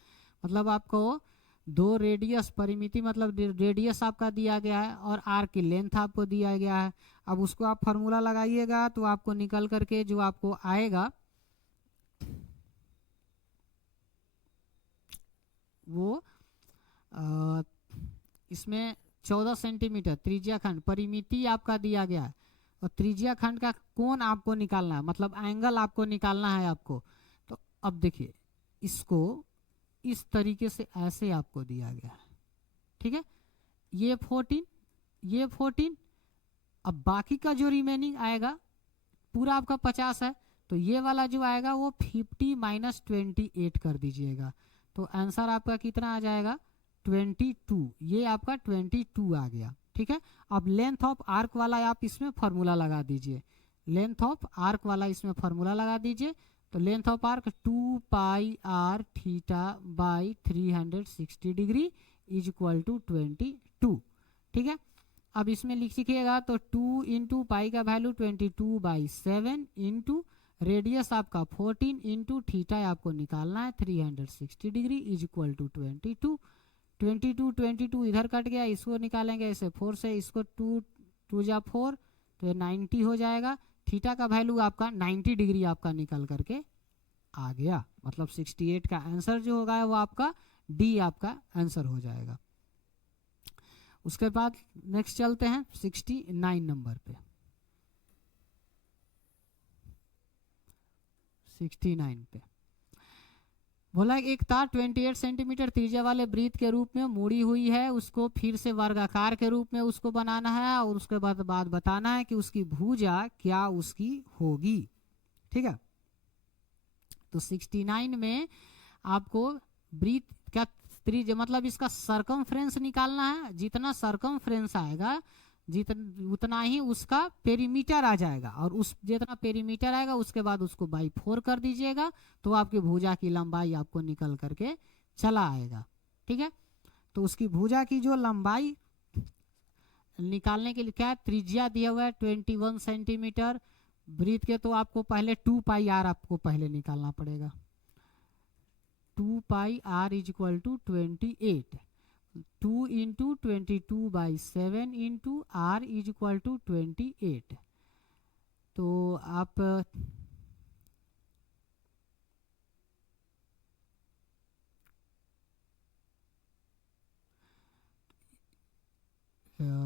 मतलब आपको दो रेडियस, परिमिति मतलब रेडियस आपका दिया गया है और आर की लेंथ आपको दिया गया है। अब उसको आप फार्मूला लगाइएगा तो आपको निकल करके जो आपको आएगा वो इसमें 14 सेंटीमीटर त्रिज्या खंड परिमिति आपका दिया गया है और त्रिज्या खंड का कोण आपको निकालना है, मतलब एंगल आपको निकालना है आपको। तो अब देखिए इसको इस तरीके से ऐसे आपको दिया गया है, ठीक है। ये 14, ये 14, अब बाकी का जो रिमेनिंग आएगा पूरा आपका 50 है, तो ये वाला जो आएगा वो 50 माइनस 28 कर दीजिएगा। तो आंसर आपका कितना आ जाएगा 22, ये आपका 22 आ गया, ठीक है। अब लेंथ ऑफ आर्क वाला आप इसमें फार्मूला लगा दीजिए, लेंथ ऑफ आर्क वाला इसमें फार्मूला लगा दीजिए। तो length of arc 2 pi R theta by 360 degree is equal to 22, ठीक है। अब इसमें लिखिएगा तो 2 इंटू पाई का वैल्यू 22/7 इंटू रेडियस आपका 14 इंटू थीटा आपको निकालना है 360 डिग्री इज इक्वल टू 22। 22 इधर कट गया, इसको निकालेंगे ऐसे 4 से, इसको 2 जा 4 तो ये 90 हो जाएगा। थीटा का वैल्यू आपका 90 डिग्री आपका निकल करके आ गया। मतलब 68 का आंसर जो होगा वो आपका डी आपका आंसर हो जाएगा। उसके बाद नेक्स्ट चलते हैं 69 नंबर पे। 69 पे बोला एक तार 28 सेंटीमीटर त्रिज्या वाले वृत्त के रूप में मुड़ी हुई है, उसको फिर से वर्गाकार के रूप में उसको बनाना है और उसके बाद बताना है कि उसकी भुजा क्या उसकी होगी, ठीक है। तो 69 में आपको वृत्त का त्रिज्या मतलब इसका सरकमफ्रेंस निकालना है। जितना सरकमफ्रेंस आएगा उतना ही उसका पेरीमीटर आ जाएगा, और उस जितना पेरीमीटर आएगा उसके बाद उसको बाई 4 कर दीजिएगा तो आपकी भुजा की लंबाई आपको निकल करके चला आएगा, ठीक है। तो उसकी भुजा की जो लंबाई निकालने के लिए क्या त्रिज्या दिया हुआ है 21 सेंटीमीटर वृत्त के, तो आपको पहले 2 पाई आर आपको पहले निकालना पड़ेगा। 2 pi R is equal to 28, 2 into 22/7 into R is equal to 28। तो आप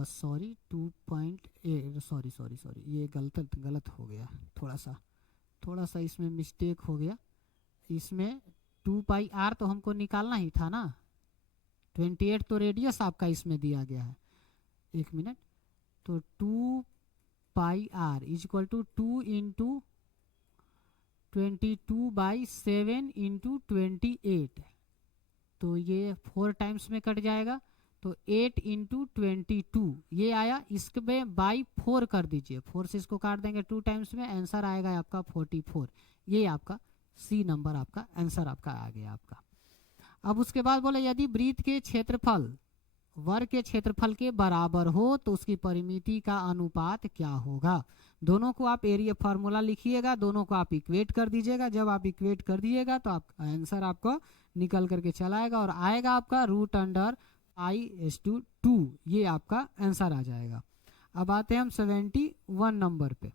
सॉरी 2.8 सॉरी ये गलत हो गया, थोड़ा सा इसमें मिस्टेक हो गया। इसमें 2 पाई आर तो हमको निकालना ही था ना, 28 तो रेडियस आपका इसमें दिया गया है। एक मिनट, तो 2 pi R is equal to 2 into 22/7 into 28, तो ये 4 टाइम्स में कट जाएगा, तो 8 इंटू 22 ये आया, इसमें बाई 4 कर दीजिए, 4 से इसको काट देंगे 2 टाइम्स में, आंसर आएगा आपका 44। ये आपका सी नंबर आपका आंसर आपका आ गया आपका। अब उसके बाद बोले यदि वृत्त के क्षेत्रफल वर्ग के क्षेत्रफल के बराबर हो तो उसकी परिमिति का अनुपात क्या होगा। दोनों को आप एरिया फार्मूला लिखिएगा, दोनों को आप इक्वेट कर दीजिएगा। जब आप इक्वेट कर दिएगा तो आप आंसर आपको निकल करके चला आएगा और आएगा आपका √i/2, ये आपका आंसर आ जाएगा। अब आते हैं हम 71 नंबर पे।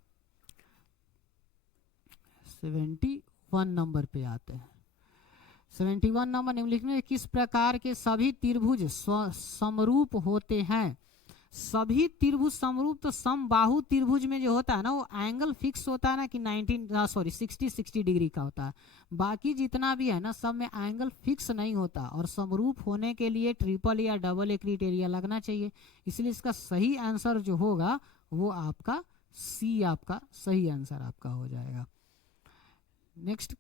71 नंबर पे आते हैं। 71 नंबर निम्नलिखित में किस प्रकार के सभी त्रिभुज समरूप होते हैं। सभी त्रिभुज समरूप, तो समबाहु त्रिभुज में जो होता है ना वो एंगल फिक्स होता है ना कि 60 डिग्री का होता है। बाकी जितना भी है ना सब में एंगल फिक्स नहीं होता, और समरूप होने के लिए ट्रिपल या डबल क्राइटेरिया लगना चाहिए। इसलिए इसका सही आंसर जो होगा वो आपका सी आपका सही आंसर आपका हो जाएगा। नेक्स्ट,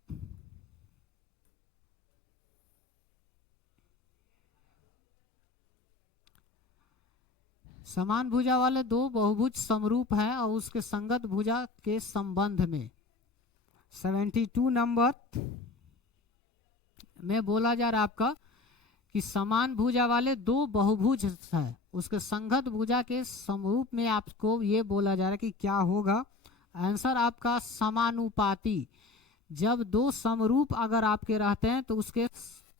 समान भुजा वाले दो बहुभुज समरूप है और उसके संगत भुजा के संबंध में 72 नंबर में बोला जा रहा है आपका कि समान भुजा वाले दो बहुभुज है, उसके संगत भुजा के समरूप में आपको ये बोला जा रहा है कि क्या होगा आंसर आपका समानुपाती। जब दो समरूप अगर आपके रहते हैं तो उसके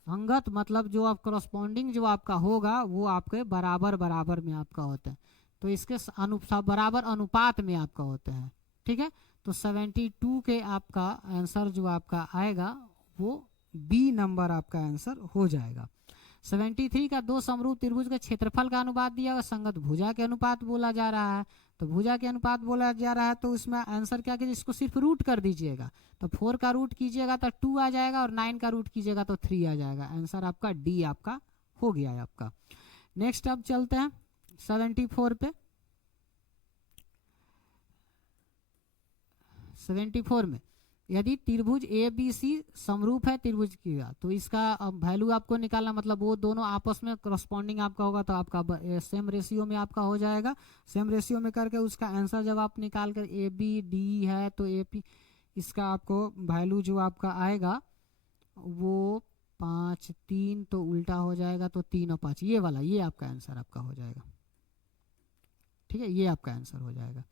संगत मतलब जो आप करस्पॉन्डिंग जो आपका होगा वो आपके बराबर बराबर में आपका होते हैं, तो इसके बराबर अनुपात में आपका होते हैं। ठीक है, तो 72 के आपका आंसर जो आपका आएगा वो बी नंबर आपका आंसर हो जाएगा। 73 का दो समरूप त्रिभुज का क्षेत्रफल का अनुपात दिया हुआ, संगत भुजा के अनुपात बोला जा रहा है, तो भुजा के अनुपात बोला जा रहा है तो उसमें आंसर क्या कीजिए, इसको सिर्फ रूट कर दीजिएगा, तो 4 का रूट कीजिएगा तो 2 आ जाएगा, और 9 का रूट कीजिएगा तो 3 आ जाएगा। आंसर आपका डी आपका हो गया है आपका। नेक्स्ट अब चलते हैं 74 पे। 74 में यदि त्रिभुज ए बी सी समरूप है त्रिभुज की, तो इसका वैल्यू आपको निकालना, मतलब वो दोनों आपस में करस्पॉन्डिंग आपका होगा तो आपका सेम रेशियो में आपका हो जाएगा। सेम रेशियो में करके उसका आंसर जब आप निकाल कर ए बी डी है तो ए पी इसका आपको वैल्यू जो आपका आएगा वो 5 3 तो उल्टा हो जाएगा, तो 3 और 5 ये वाला ये आपका आंसर आपका हो जाएगा। ठीक है, ये आपका आंसर हो जाएगा।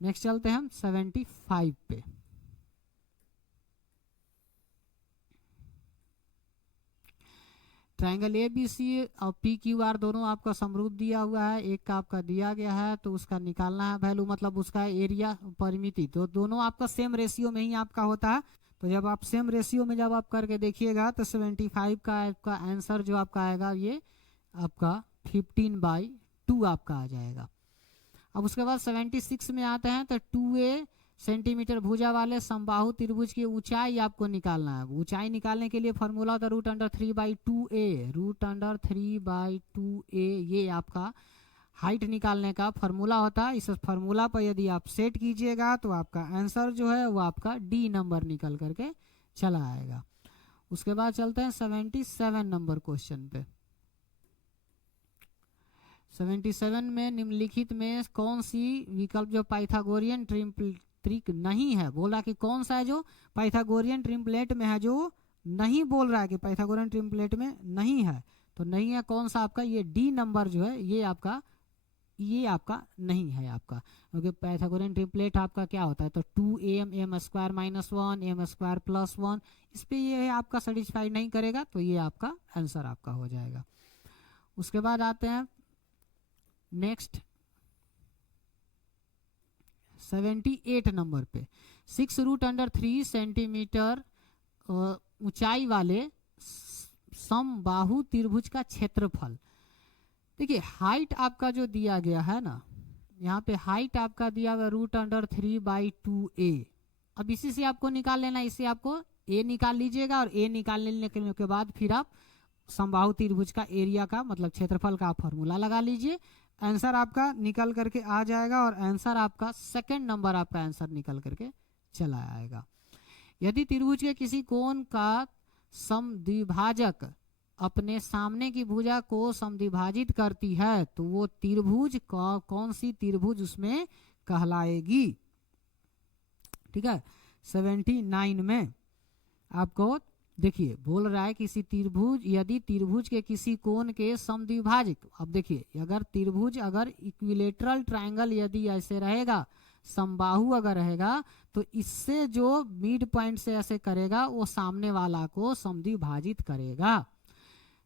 नेक्स्ट चलते हैं हम 75 पे। ट्रायंगल ए बी सी और पी क्यू आर दोनों आपका समरूप दिया हुआ है, एक का आपका दिया गया है तो उसका निकालना है वैल्यू, मतलब उसका एरिया परिमिति, तो दोनों आपका सेम रेशियो में ही आपका होता है। तो जब आप सेम रेशियो में जब आप करके देखिएगा तो 75 का आपका आंसर जो आपका आएगा ये आपका 15/2 आपका आ जाएगा। अब उसके बाद 76 में आते हैं तो 2a सेंटीमीटर भुजा वाले समबाहु त्रिभुज की ऊंचाई आपको निकालना है। ऊंचाई निकालने के लिए फॉर्मूला होता है √3/2a, √3/2a ये आपका हाइट निकालने का फॉर्मूला होता है। इस फॉर्मूला पर यदि आप सेट कीजिएगा तो आपका आंसर जो है वो आपका डी नंबर निकल करके चला आएगा। उसके बाद चलते हैं 77 नंबर क्वेश्चन पे। 77 में निम्नलिखित में कौन सी विकल्प जो पाइथागोरियन ट्रिक नहीं है, बोला कि कौन सा है जो पाइथागोरियन ट्रिम्पलेट में है, जो नहीं बोल रहा है कि पाइथागोरियन ट्रिम्पलेट में नहीं है, तो नहीं है कौन सा आपका ये डी नंबर जो है ये आपका नहीं है आपका, क्योंकि पाइथागोरियन ट्रिपलेट आपका क्या होता है तो 2am m² - 1 m² + 1, इस पे ये आपका सेटिस्फाई नहीं करेगा, तो ये आपका आंसर आपका हो जाएगा। उसके बाद आते हैं नेक्स्ट 78 नंबर पे। 6√3 सेंटीमीटर ऊंचाई वाले समबाहु त्रिभुज का क्षेत्रफल। देखिए हाइट आपका जो दिया गया है ना, यहाँ पे हाइट आपका दिया हुआ √3/2a। अब इसी से आपको निकाल लेना, इसे आपको a निकाल लीजिएगा, और a निकाल लेने के बाद फिर आप समबाहु त्रिभुज का एरिया का मतलब क्षेत्रफल का फॉर्मूला लगा लीजिए, आंसर आपका निकल करके आ जाएगा, और आंसर आपका सेकंड नंबर आपका आंसर निकल करके चला आएगा। यदि त्रिभुज के किसी कोण का समद्विभाजक अपने सामने की भुजा को समद्विभाजित करती है तो वो त्रिभुज कौन सी त्रिभुज उसमें कहलाएगी। ठीक है, 79 में आपको देखिए बोल रहा है किसी त्रिभुज, यदि त्रिभुज के किसी कोण के समद्विभाजक, अब देखिए अगर त्रिभुज अगर इक्विलेटरल ट्रायंगल यदि ऐसे रहेगा, समबाहु अगर रहेगा, तो इससे जो मिड पॉइंट से ऐसे करेगा वो सामने वाला को समद्विभाजित करेगा,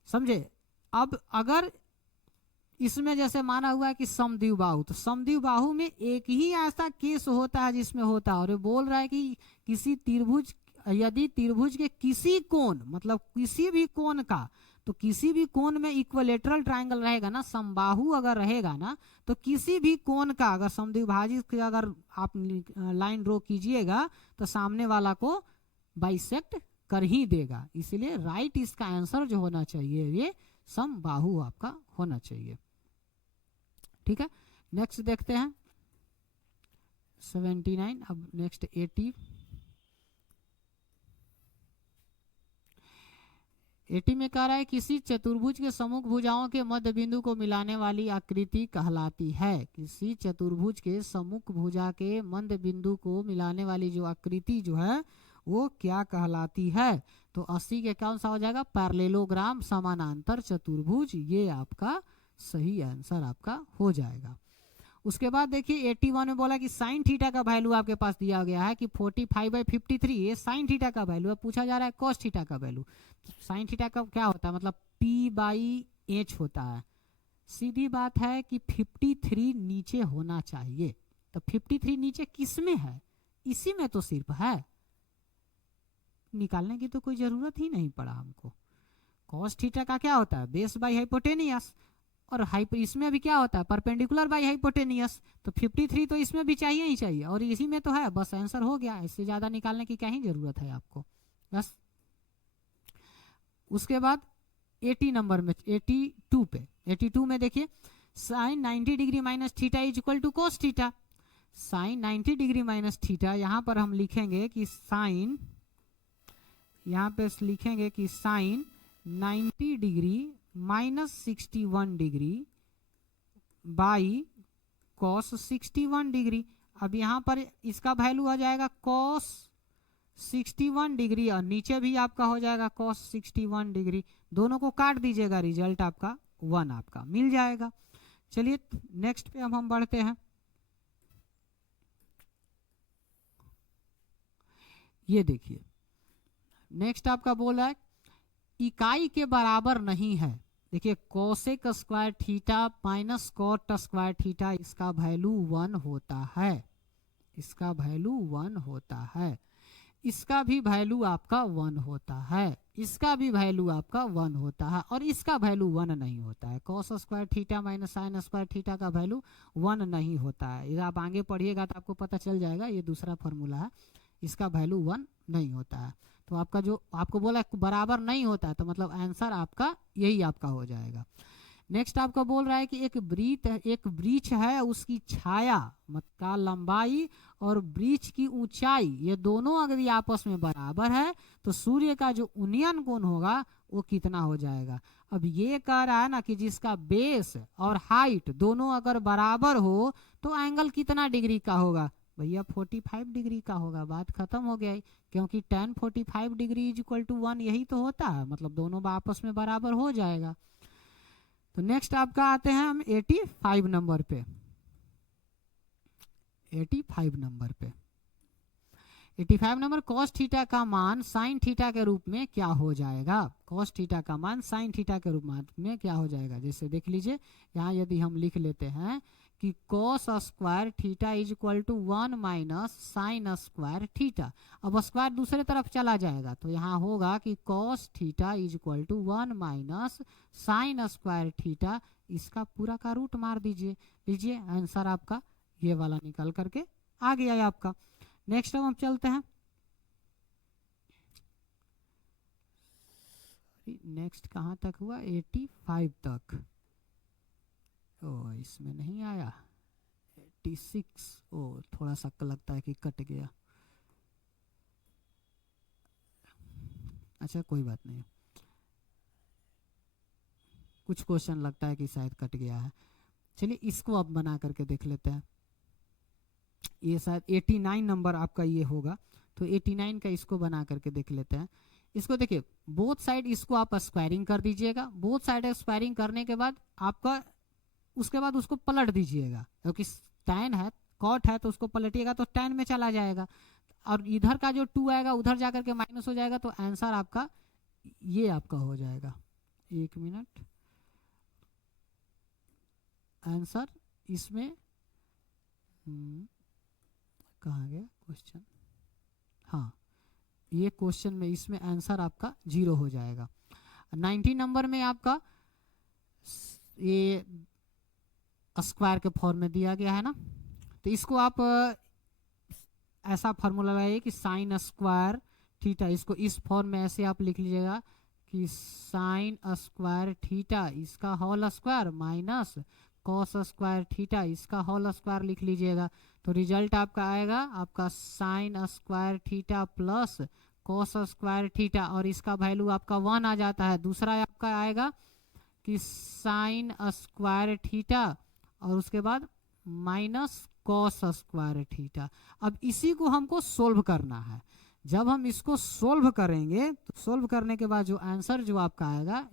समझे। अब अगर इसमें जैसे माना हुआ है कि समद्विबाहु, तो समद्विबाहु में एक ही ऐसा केस होता है जिसमें होता है, और ये बोल रहा है कि किसी त्रिभुज यदि त्रिभुज के किसी कोण मतलब किसी भी कोण का तो किसी भी कोण में इक्विलेटरल ट्रायंगल रहेगा ना, समबाहु अगर रहेगा ना, तो किसी भी कोण का अगर समद्विभाजित अगर आप लाइन ड्रॉ कीजिएगा तो सामने वाला को बाइसेक्ट कर ही देगा। इसलिए राइट इसका आंसर जो होना चाहिए ये समबाहु आपका होना चाहिए। ठीक है, नेक्स्ट देखते हैं 79। अब नेक्स्ट 80। 80 में कह रहा है किसी चतुर्भुज के सम्मुख भुजाओं के मध्य बिंदु को मिलाने वाली आकृति कहलाती है। किसी चतुर्भुज के सम्मुख भुजा के मध्य बिंदु को मिलाने वाली जो आकृति जो है वो क्या कहलाती है? तो 80 के कौन सा हो जाएगा? पैरेललोग्राम, समानांतर चतुर्भुज। ये आपका सही आंसर आपका हो जाएगा। उसके बाद देखिए 81 में बोला कि साइन थीटा का वैल्यू आपके पास दिया गया है कि 45/53। ये साइन थीटा का वैल्यू है। पूछा जा रहा है कॉस थीटा का वैल्यू। साइन थीटा का क्या होता है? मतलब p/h होता है। सीधी बात है कि 53 नीचे होना चाहिए। तो 53 नीचे किस में है? इसी में तो सिर्फ है, निकालने की तो कोई जरूरत ही नहीं पड़ा हमको। कॉस थीटा का क्या होता है? Base by hypotenuse. और इसमें भी क्या होता है? Perpendicular by hypotenuse. तो 53 तो इसमें भी चाहिए ही चाहिए, और इसी में तो है। बस आंसर हो गया, इससे ज्यादा निकालने की क्या ही जरूरत है आपको, बस। उसके बाद 80 नंबर में 82 पे 82 में देखिए sine 90 degree minus theta is equal to cos theta. Sine 90 degree minus theta, यहां पर हम लिखेंगे कि साइन, यहां पे लिखेंगे कि sine 90 degree minus 61 degree by cos 61 degree. अब यहाँ पर इसका वैल्यू आ जाएगा कॉस 61 डिग्री, और नीचे भी आपका हो जाएगा कॉस 61 डिग्री। दोनों को काट दीजिएगा, रिजल्ट आपका 1 आपका मिल जाएगा। चलिए नेक्स्ट पे हम बढ़ते हैं। ये देखिए नेक्स्ट आपका बोला है इकाई के बराबर नहीं है। देखिए cosec square theta minus cot square theta, इसका वैल्यू 1 होता है। इसका वैल्यू 1 होता है। इसका भी वैल्यू आपका 1 होता है। इसका भी वैल्यू आपका 1 होता है, और इसका वैल्यू 1 नहीं होता है। Cos square theta minus sine square theta का वैल्यू 1 नहीं होता है। ये आप आगे पढ़िएगा तो आपको पता चल जाएगा, ये दूसरा फॉर्मूला है। इसका वैल्यू 1 नहीं होता है। तो आपका जो आपको बोला बराबर नहीं होता है, तो मतलब आंसर आपका यही आपका हो जाएगा। नेक्स्ट आपका बोल रहा है कि एक वृक्ष है, उसकी छाया का लंबाई और वृक्ष की ऊंचाई ये दोनों अगर ये आपस में बराबर है तो सूर्य का जो उन्नयन कोण होगा वो कितना हो जाएगा। अब ये कह रहा है ना कि जिसका बेस और हाइट दोनों अगर बराबर हो तो एंगल कितना डिग्री का होगा? भैया 45 डिग्री का होगा। बात खत्म हो गया, क्योंकि tan 45 degree is equal to 1 यही तो होता है, मतलब दोनों आपस में बराबर हो जाएगा। तो नेक्स्ट आपका आते हैं हम 85 नंबर पे। 85 नंबर पे 85 नंबर cos थीटा का मान sin थीटा के रूप में क्या हो जाएगा? cos थीटा का मान sin थीटा के रूप में क्या हो जाएगा? जैसे देख लीजिए यहाँ यदि हम लिख लेते हैं कि cos square theta is equal to 1 minus sine square theta. अब स्क्वायर दूसरे तरफ चला जाएगा तो यहाँ होगा कि cos theta is equal to 1 minus sine square theta. इसका पूरा का रूट मार दीजिए, लीजिए आंसर आपका ये वाला निकल करके आ गया है आपका। नेक्स्ट अब हम चलते हैं, नेक्स्ट कहाँ तक हुआ? 85 तक। ओ इसमें नहीं आया 86। ओ थोड़ा सा लगता है कि कट गया। अच्छा कोई बात नहीं, कुछ क्वेश्चन लगता है कि शायद कट गया है। चलिए इसको अब बना करके देख लेते हैं। ये शायद 89 नंबर आपका ये होगा, तो 89 का इसको बना करके देख लेते हैं। इसको देखिए बोथ साइड इसको आप स्क्वायरिंग कर दीजिएगा। बोथ साइड स्क्वायरिंग करने के बाद आपका उसके बाद उसको पलट दीजिएगा, क्योंकि tan है कॉट है तो उसको पलटिएगा तो tan में चला जाएगा, और इधर का जो 2 आएगा उधर जाकर के माइनस हो जाएगा। तो आंसर आपका ये आपका हो जाएगा। 1 मिनट, आंसर इसमें कहाँ गया क्वेश्चन? हाँ ये क्वेश्चन में इसमें आंसर आपका 0 हो जाएगा। 90 नंबर में आपका ये स्क्वायर के फॉर्म में दिया गया है ना, तो इसको आप ऐसा फार्मूला लगाइए कि साइन स्क्वायर थीटा, इसको इस फॉर्म में ऐसे आप लिख लीजिएगा कि साइन स्क्वायर थीटा इसका whole square minus cos square theta इसका होल स्क्वायर लिख लीजिएगा। तो रिजल्ट आपका आएगा आपका sine square theta plus cos square theta, और इसका वैल्यू आपका 1 आ जाता है। दूसरा आपका आएगा कि साइन स्क्वायर थीटा और उसके बाद माइनस कॉस स्क्वायर थीटा। अब इसी को हमको सोल्व करना है। जब हम इसको सोल्व करेंगे तो सोल्व करने के बाद जो आंसर जो आपका आएगा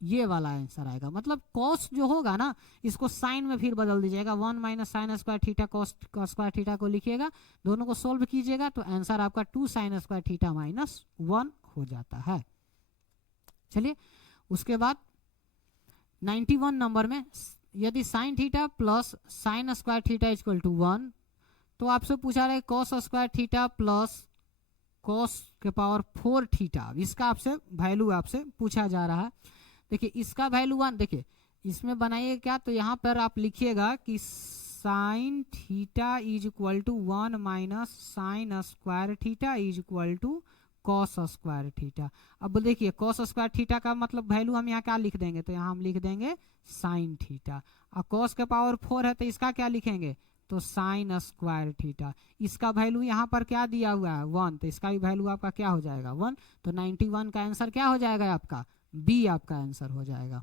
ये वाला आंसर आएगा। मतलब कॉस जो होगा ना, इसको साइन में फिर बदल दीजिएगा, 1 minus sine square theta cos square theta को लिखिएगा, दोनों को सोल्व कीजिएगा तो आंसर आपका 2 साइन स्क्वायर थीटा माइनस 1 हो जाता है। चलिए उसके बाद 91 नंबर में यदि sine theta plus sine square theta equal to 1, तो आपसे पूछा रहा है cos square theta plus cos के पावर 4 थीटा, इसका आपसे वैल्यू आपसे पूछा जा रहा है। देखिए इसका वैल्यू 1, देखिए इसमें बनाइए क्या, तो यहाँ पर आप लिखिएगा कि sine theta is equal to 1 minus sine square theta is equal to cos square theta. अब देखिए कॉस स्क्वायर थीटा का मतलब वैल्यू हम यहाँ क्या लिख देंगे, तो यहाँ हम लिख देंगे साइन थीटा, और कॉस के पावर 4 है तो इसका क्या लिखेंगे, तो साइन स्क्वायर थीटा। इसका वैल्यू यहाँ पर क्या दिया हुआ है 1, तो इसका भी वैल्यू आपका क्या हो जाएगा 1। तो 91 का आंसर क्या हो जाएगा आपका बी आपका आंसर हो जाएगा।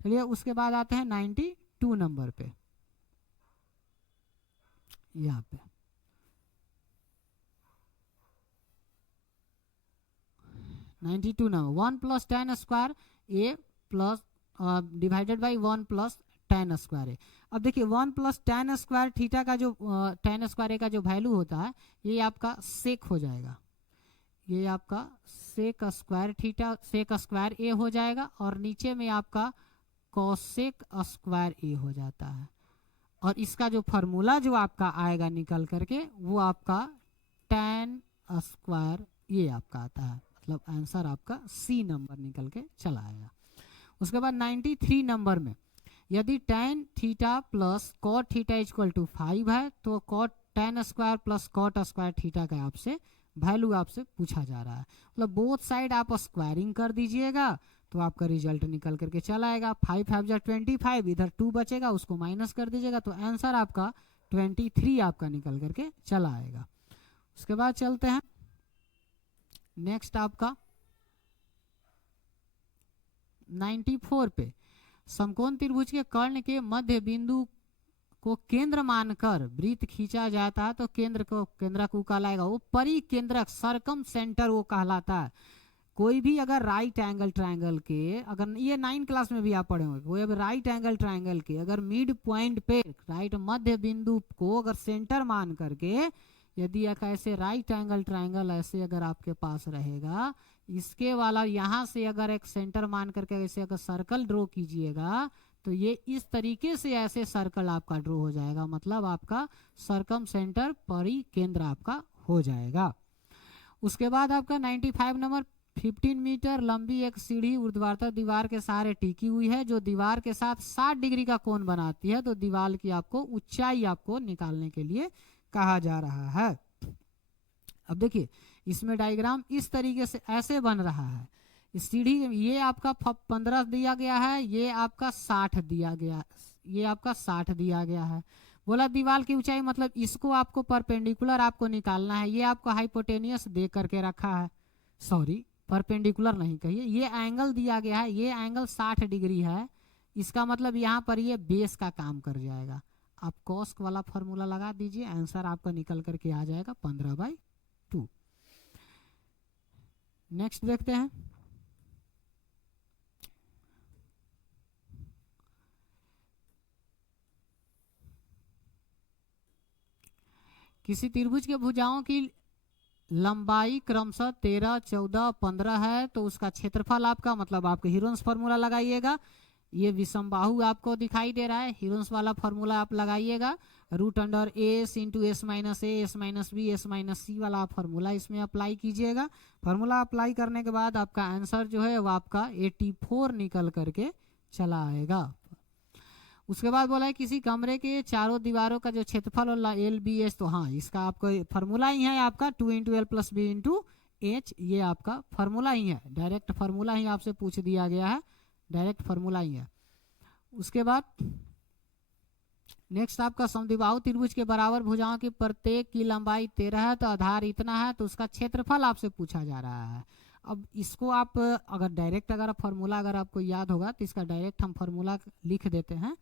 चलिए उसके बाद आते हैं 92 नंबर पे। यहाँ पे 92 number 1 plus ten square A plus divided by 1 plus ten square A. अब देखिए 1 प्लस टेन स्क्वायर थीटा का जो टेन स्क्वायर ए का जो वैल्यू होता है ये आपका सेक हो जाएगा, ये आपका sec square theta sec square A हो जाएगा, और नीचे में आपका कॉसेक स्क्वायर ए हो जाता है, और इसका जो फार्मूला जो आपका आएगा निकल करके वो आपका टेन स्क्वायर ए आपका आता है। मतलब आंसर आपका सी नंबर निकल के चला आएगा। उसके बाद 93 नंबर में यदि tan theta plus cot theta equal to 5 है, तो cot tan square plus cot square theta का आपसे वैल्यू आपसे पूछा जा रहा है। मतलब बोथ साइड आप स्क्वायरिंग कर दीजिएगा तो आपका रिजल्ट निकल करके चला आएगा। 5 5 जा 25, इधर 2 बचेगा उसको माइनस कर दीजिएगा तो आंसर आपका 23 आपका निकल करके चला आएगा। उसके बाद चलते हैं नेक्स्ट आपका 94 पे। समकोण त्रिभुज के कर्ण के मध्य बिंदु को केंद्र मानकर वृत्त खींचा जाता है तो केंद्र को कहलाएगा वो परिकेंद्रक सरकम सेंटर वो कहलाता है। कोई भी अगर राइट एंगल ट्रायंगल के, अगर ये 9 क्लास में भी आप पढ़े होंगे, कोई अगर राइट एंगल ट्रायंगल के अगर मिड पॉइंट पे राइट मध्य बिंदु को अगर सेंटर मान करके यदि एक ऐसे राइट एंगल ट्रायंगल ऐसे अगर आपके पास रहेगा, इसके वाला यहाँ से अगर एक सेंटर मान करके ऐसे अगर सर्कल ड्रॉ कीजिएगा तो ये इस तरीके से ऐसे सर्कल आपका ड्रॉ हो जाएगा। मतलब आपका सरकम सेंटर परिकेंद्र आपका हो जाएगा। उसके बाद आपका 95 नंबर 15 मीटर लंबी एक सीढ़ी ऊर्ध्वाधर दीवार के सहारे टिकी हुई है जो दीवार के साथ 60 डिग्री का कोण बनाती है। तो दीवार की आपको ऊंचाई आपको निकालने के लिए कहा जा रहा है। अब देखिए इसमें डायग्राम इस तरीके से ऐसे बन रहा है। सीढ़ी ये आपका 15 दिया गया है, ये आपका 60 दिया गया, ये आपका 60 दिया गया है। बोला दीवार की ऊंचाई मतलब इसको आपको परपेंडिकुलर आपको निकालना है। ये आपको हाइपोटेनियस दे करके रखा है, सॉरी परपेंडिकुलर नहीं कहिए, ये एंगल दिया गया है, ये एंगल 60 डिग्री है। इसका मतलब यहाँ पर ये बेस का काम कर जाएगा। आप कॉस वाला फॉर्मूला लगा दीजिए, आंसर आपका निकल करके आ जाएगा 15/2। नेक्स्ट देखते हैं किसी त्रिभुज के भुजाओं की लंबाई क्रमशः 13, 14, 15 है तो उसका क्षेत्रफल आपका मतलब आपके हीरोन्स फॉर्मूला लगाइएगा ये विषमबाहु आपको दिखाई दे रहा है, हीरोन्स वाला फॉर्मूला आप लगाइएगा, root under S into S minus A S minus B S minus C वाला फॉर्मूला इसमें अप्लाई कीजिएगा। फॉर्मूला अप्लाई करने के बाद आपका आंसर जो है वो आपका 84 निकल करके चला आएगा। उसके बाद बोला है किसी कमरे के चारों दीवारों का जो क्षेत्रफल और एल बी एच, तो हाँ इसका आपको फॉर्मूला ही है आपका 2 into L plus B into H, ये आपका फॉर्मूला ही है, डायरेक्ट फॉर्मूला ही आपसे पूछ दिया गया है, डायरेक्ट फॉर्मूला ही है। उसके बाद नेक्स्ट आपका समद्विबाहु त्रिभुज के बराबर भुजाओं की प्रत्येक की लंबाई 13 है तो आधार इतना है, तो उसका क्षेत्रफल आपसे पूछा जा रहा है। अब इसको आप अगर डायरेक्ट अगर फॉर्मूला अगर आपको याद होगा तो इसका डायरेक्ट हम फॉर्मूला लिख देते हैं,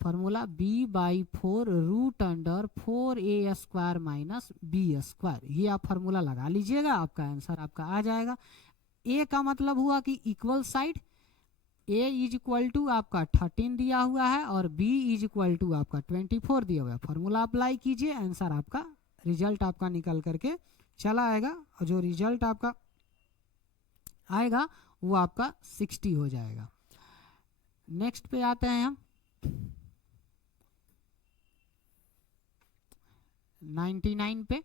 formula b/4 root under 4a square minus B square, ये आप फॉर्मूला लगा लीजिएगा, आपका आंसर आपका आ जाएगा। a का मतलब हुआ कि equal side, a is equal to आपका 13 दिया हुआ है और b इज इक्वल टू आपका 24 दिया हुआ है। फॉर्मूला अप्लाई कीजिए, आंसर आपका रिजल्ट आपका निकल करके चला आएगा, और जो रिजल्ट आपका आएगा वो आपका 60 हो जाएगा। नेक्स्ट पे आते हैं हम 99 पे।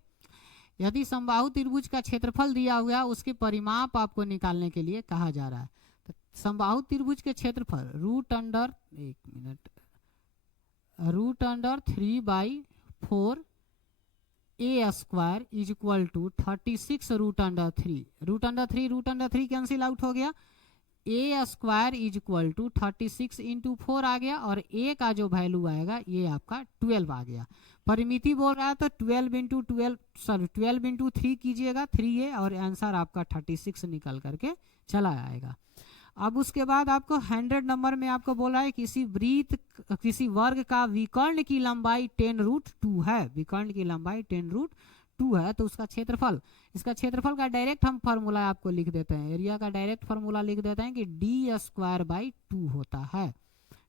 यदि समबाहु त्रिभुज का क्षेत्रफल दिया हुआ है उसके परिमाप आपको निकालने के लिए कहा जा रहा है। तो समबाहु त्रिभुज के क्षेत्रफल root under 3/4 A square is equal to 36 root under 3 cancel out हो गया, A square is equal to 36 into 4 आ गया, और ए का जो वैल्यू आएगा ये आपका 12 आ गया। परिमिति बोल रहा है तो 12 इंटू 3 कीजिएगा, 3a, और आंसर आपका 36 निकल करके चला आएगा। अब उसके बाद आपको 100 नंबर में आपको बोल रहा है किसी वर्ग का विकर्ण की लंबाई 10√2 है, विकर्ण की लंबाई 10√2 है, तो उसका क्षेत्रफल, इसका क्षेत्रफल का डायरेक्ट हम फार्मूला आपको लिख देते हैं, एरिया का डायरेक्ट फार्मूला लिख देते हैं कि d² होता है।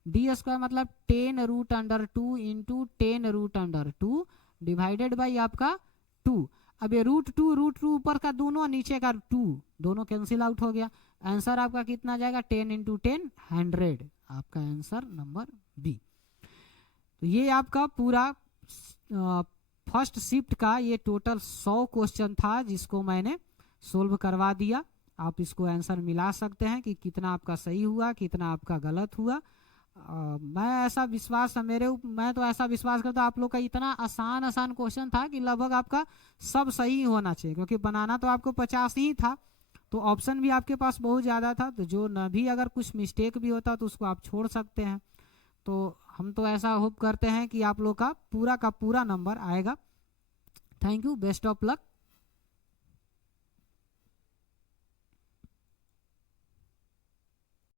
d² मतलब 10√2 इंटू 10√2 डिवाइडेड बाई आपका 2। अब ये √2 ऊपर का दोनों, नीचे का 2 दोनों कैंसिल आउट हो गया, आंसर आपका कितना जाएगा 10 इंटू 10 100, आपका आंसर नंबर बी। तो ये आपका पूरा फर्स्ट शिफ्ट का ये टोटल 100 क्वेश्चन था जिसको मैंने सोल्व करवा दिया। आप इसको आंसर मिला सकते हैं कि कितना आपका सही हुआ कितना आपका गलत हुआ। मैं ऐसा विश्वास मैं तो ऐसा विश्वास करता हूँ आप लोग का इतना आसान क्वेश्चन था कि लगभग आपका सब सही होना चाहिए, क्योंकि बनाना तो आपको 50 ही था, तो ऑप्शन भी आपके पास बहुत ज़्यादा था, तो जो न भी अगर कुछ मिस्टेक भी होता तो उसको आप छोड़ सकते हैं। तो हम तो ऐसा होप करते हैं कि आप लोग का पूरा नंबर आएगा। Thank you, best of luck.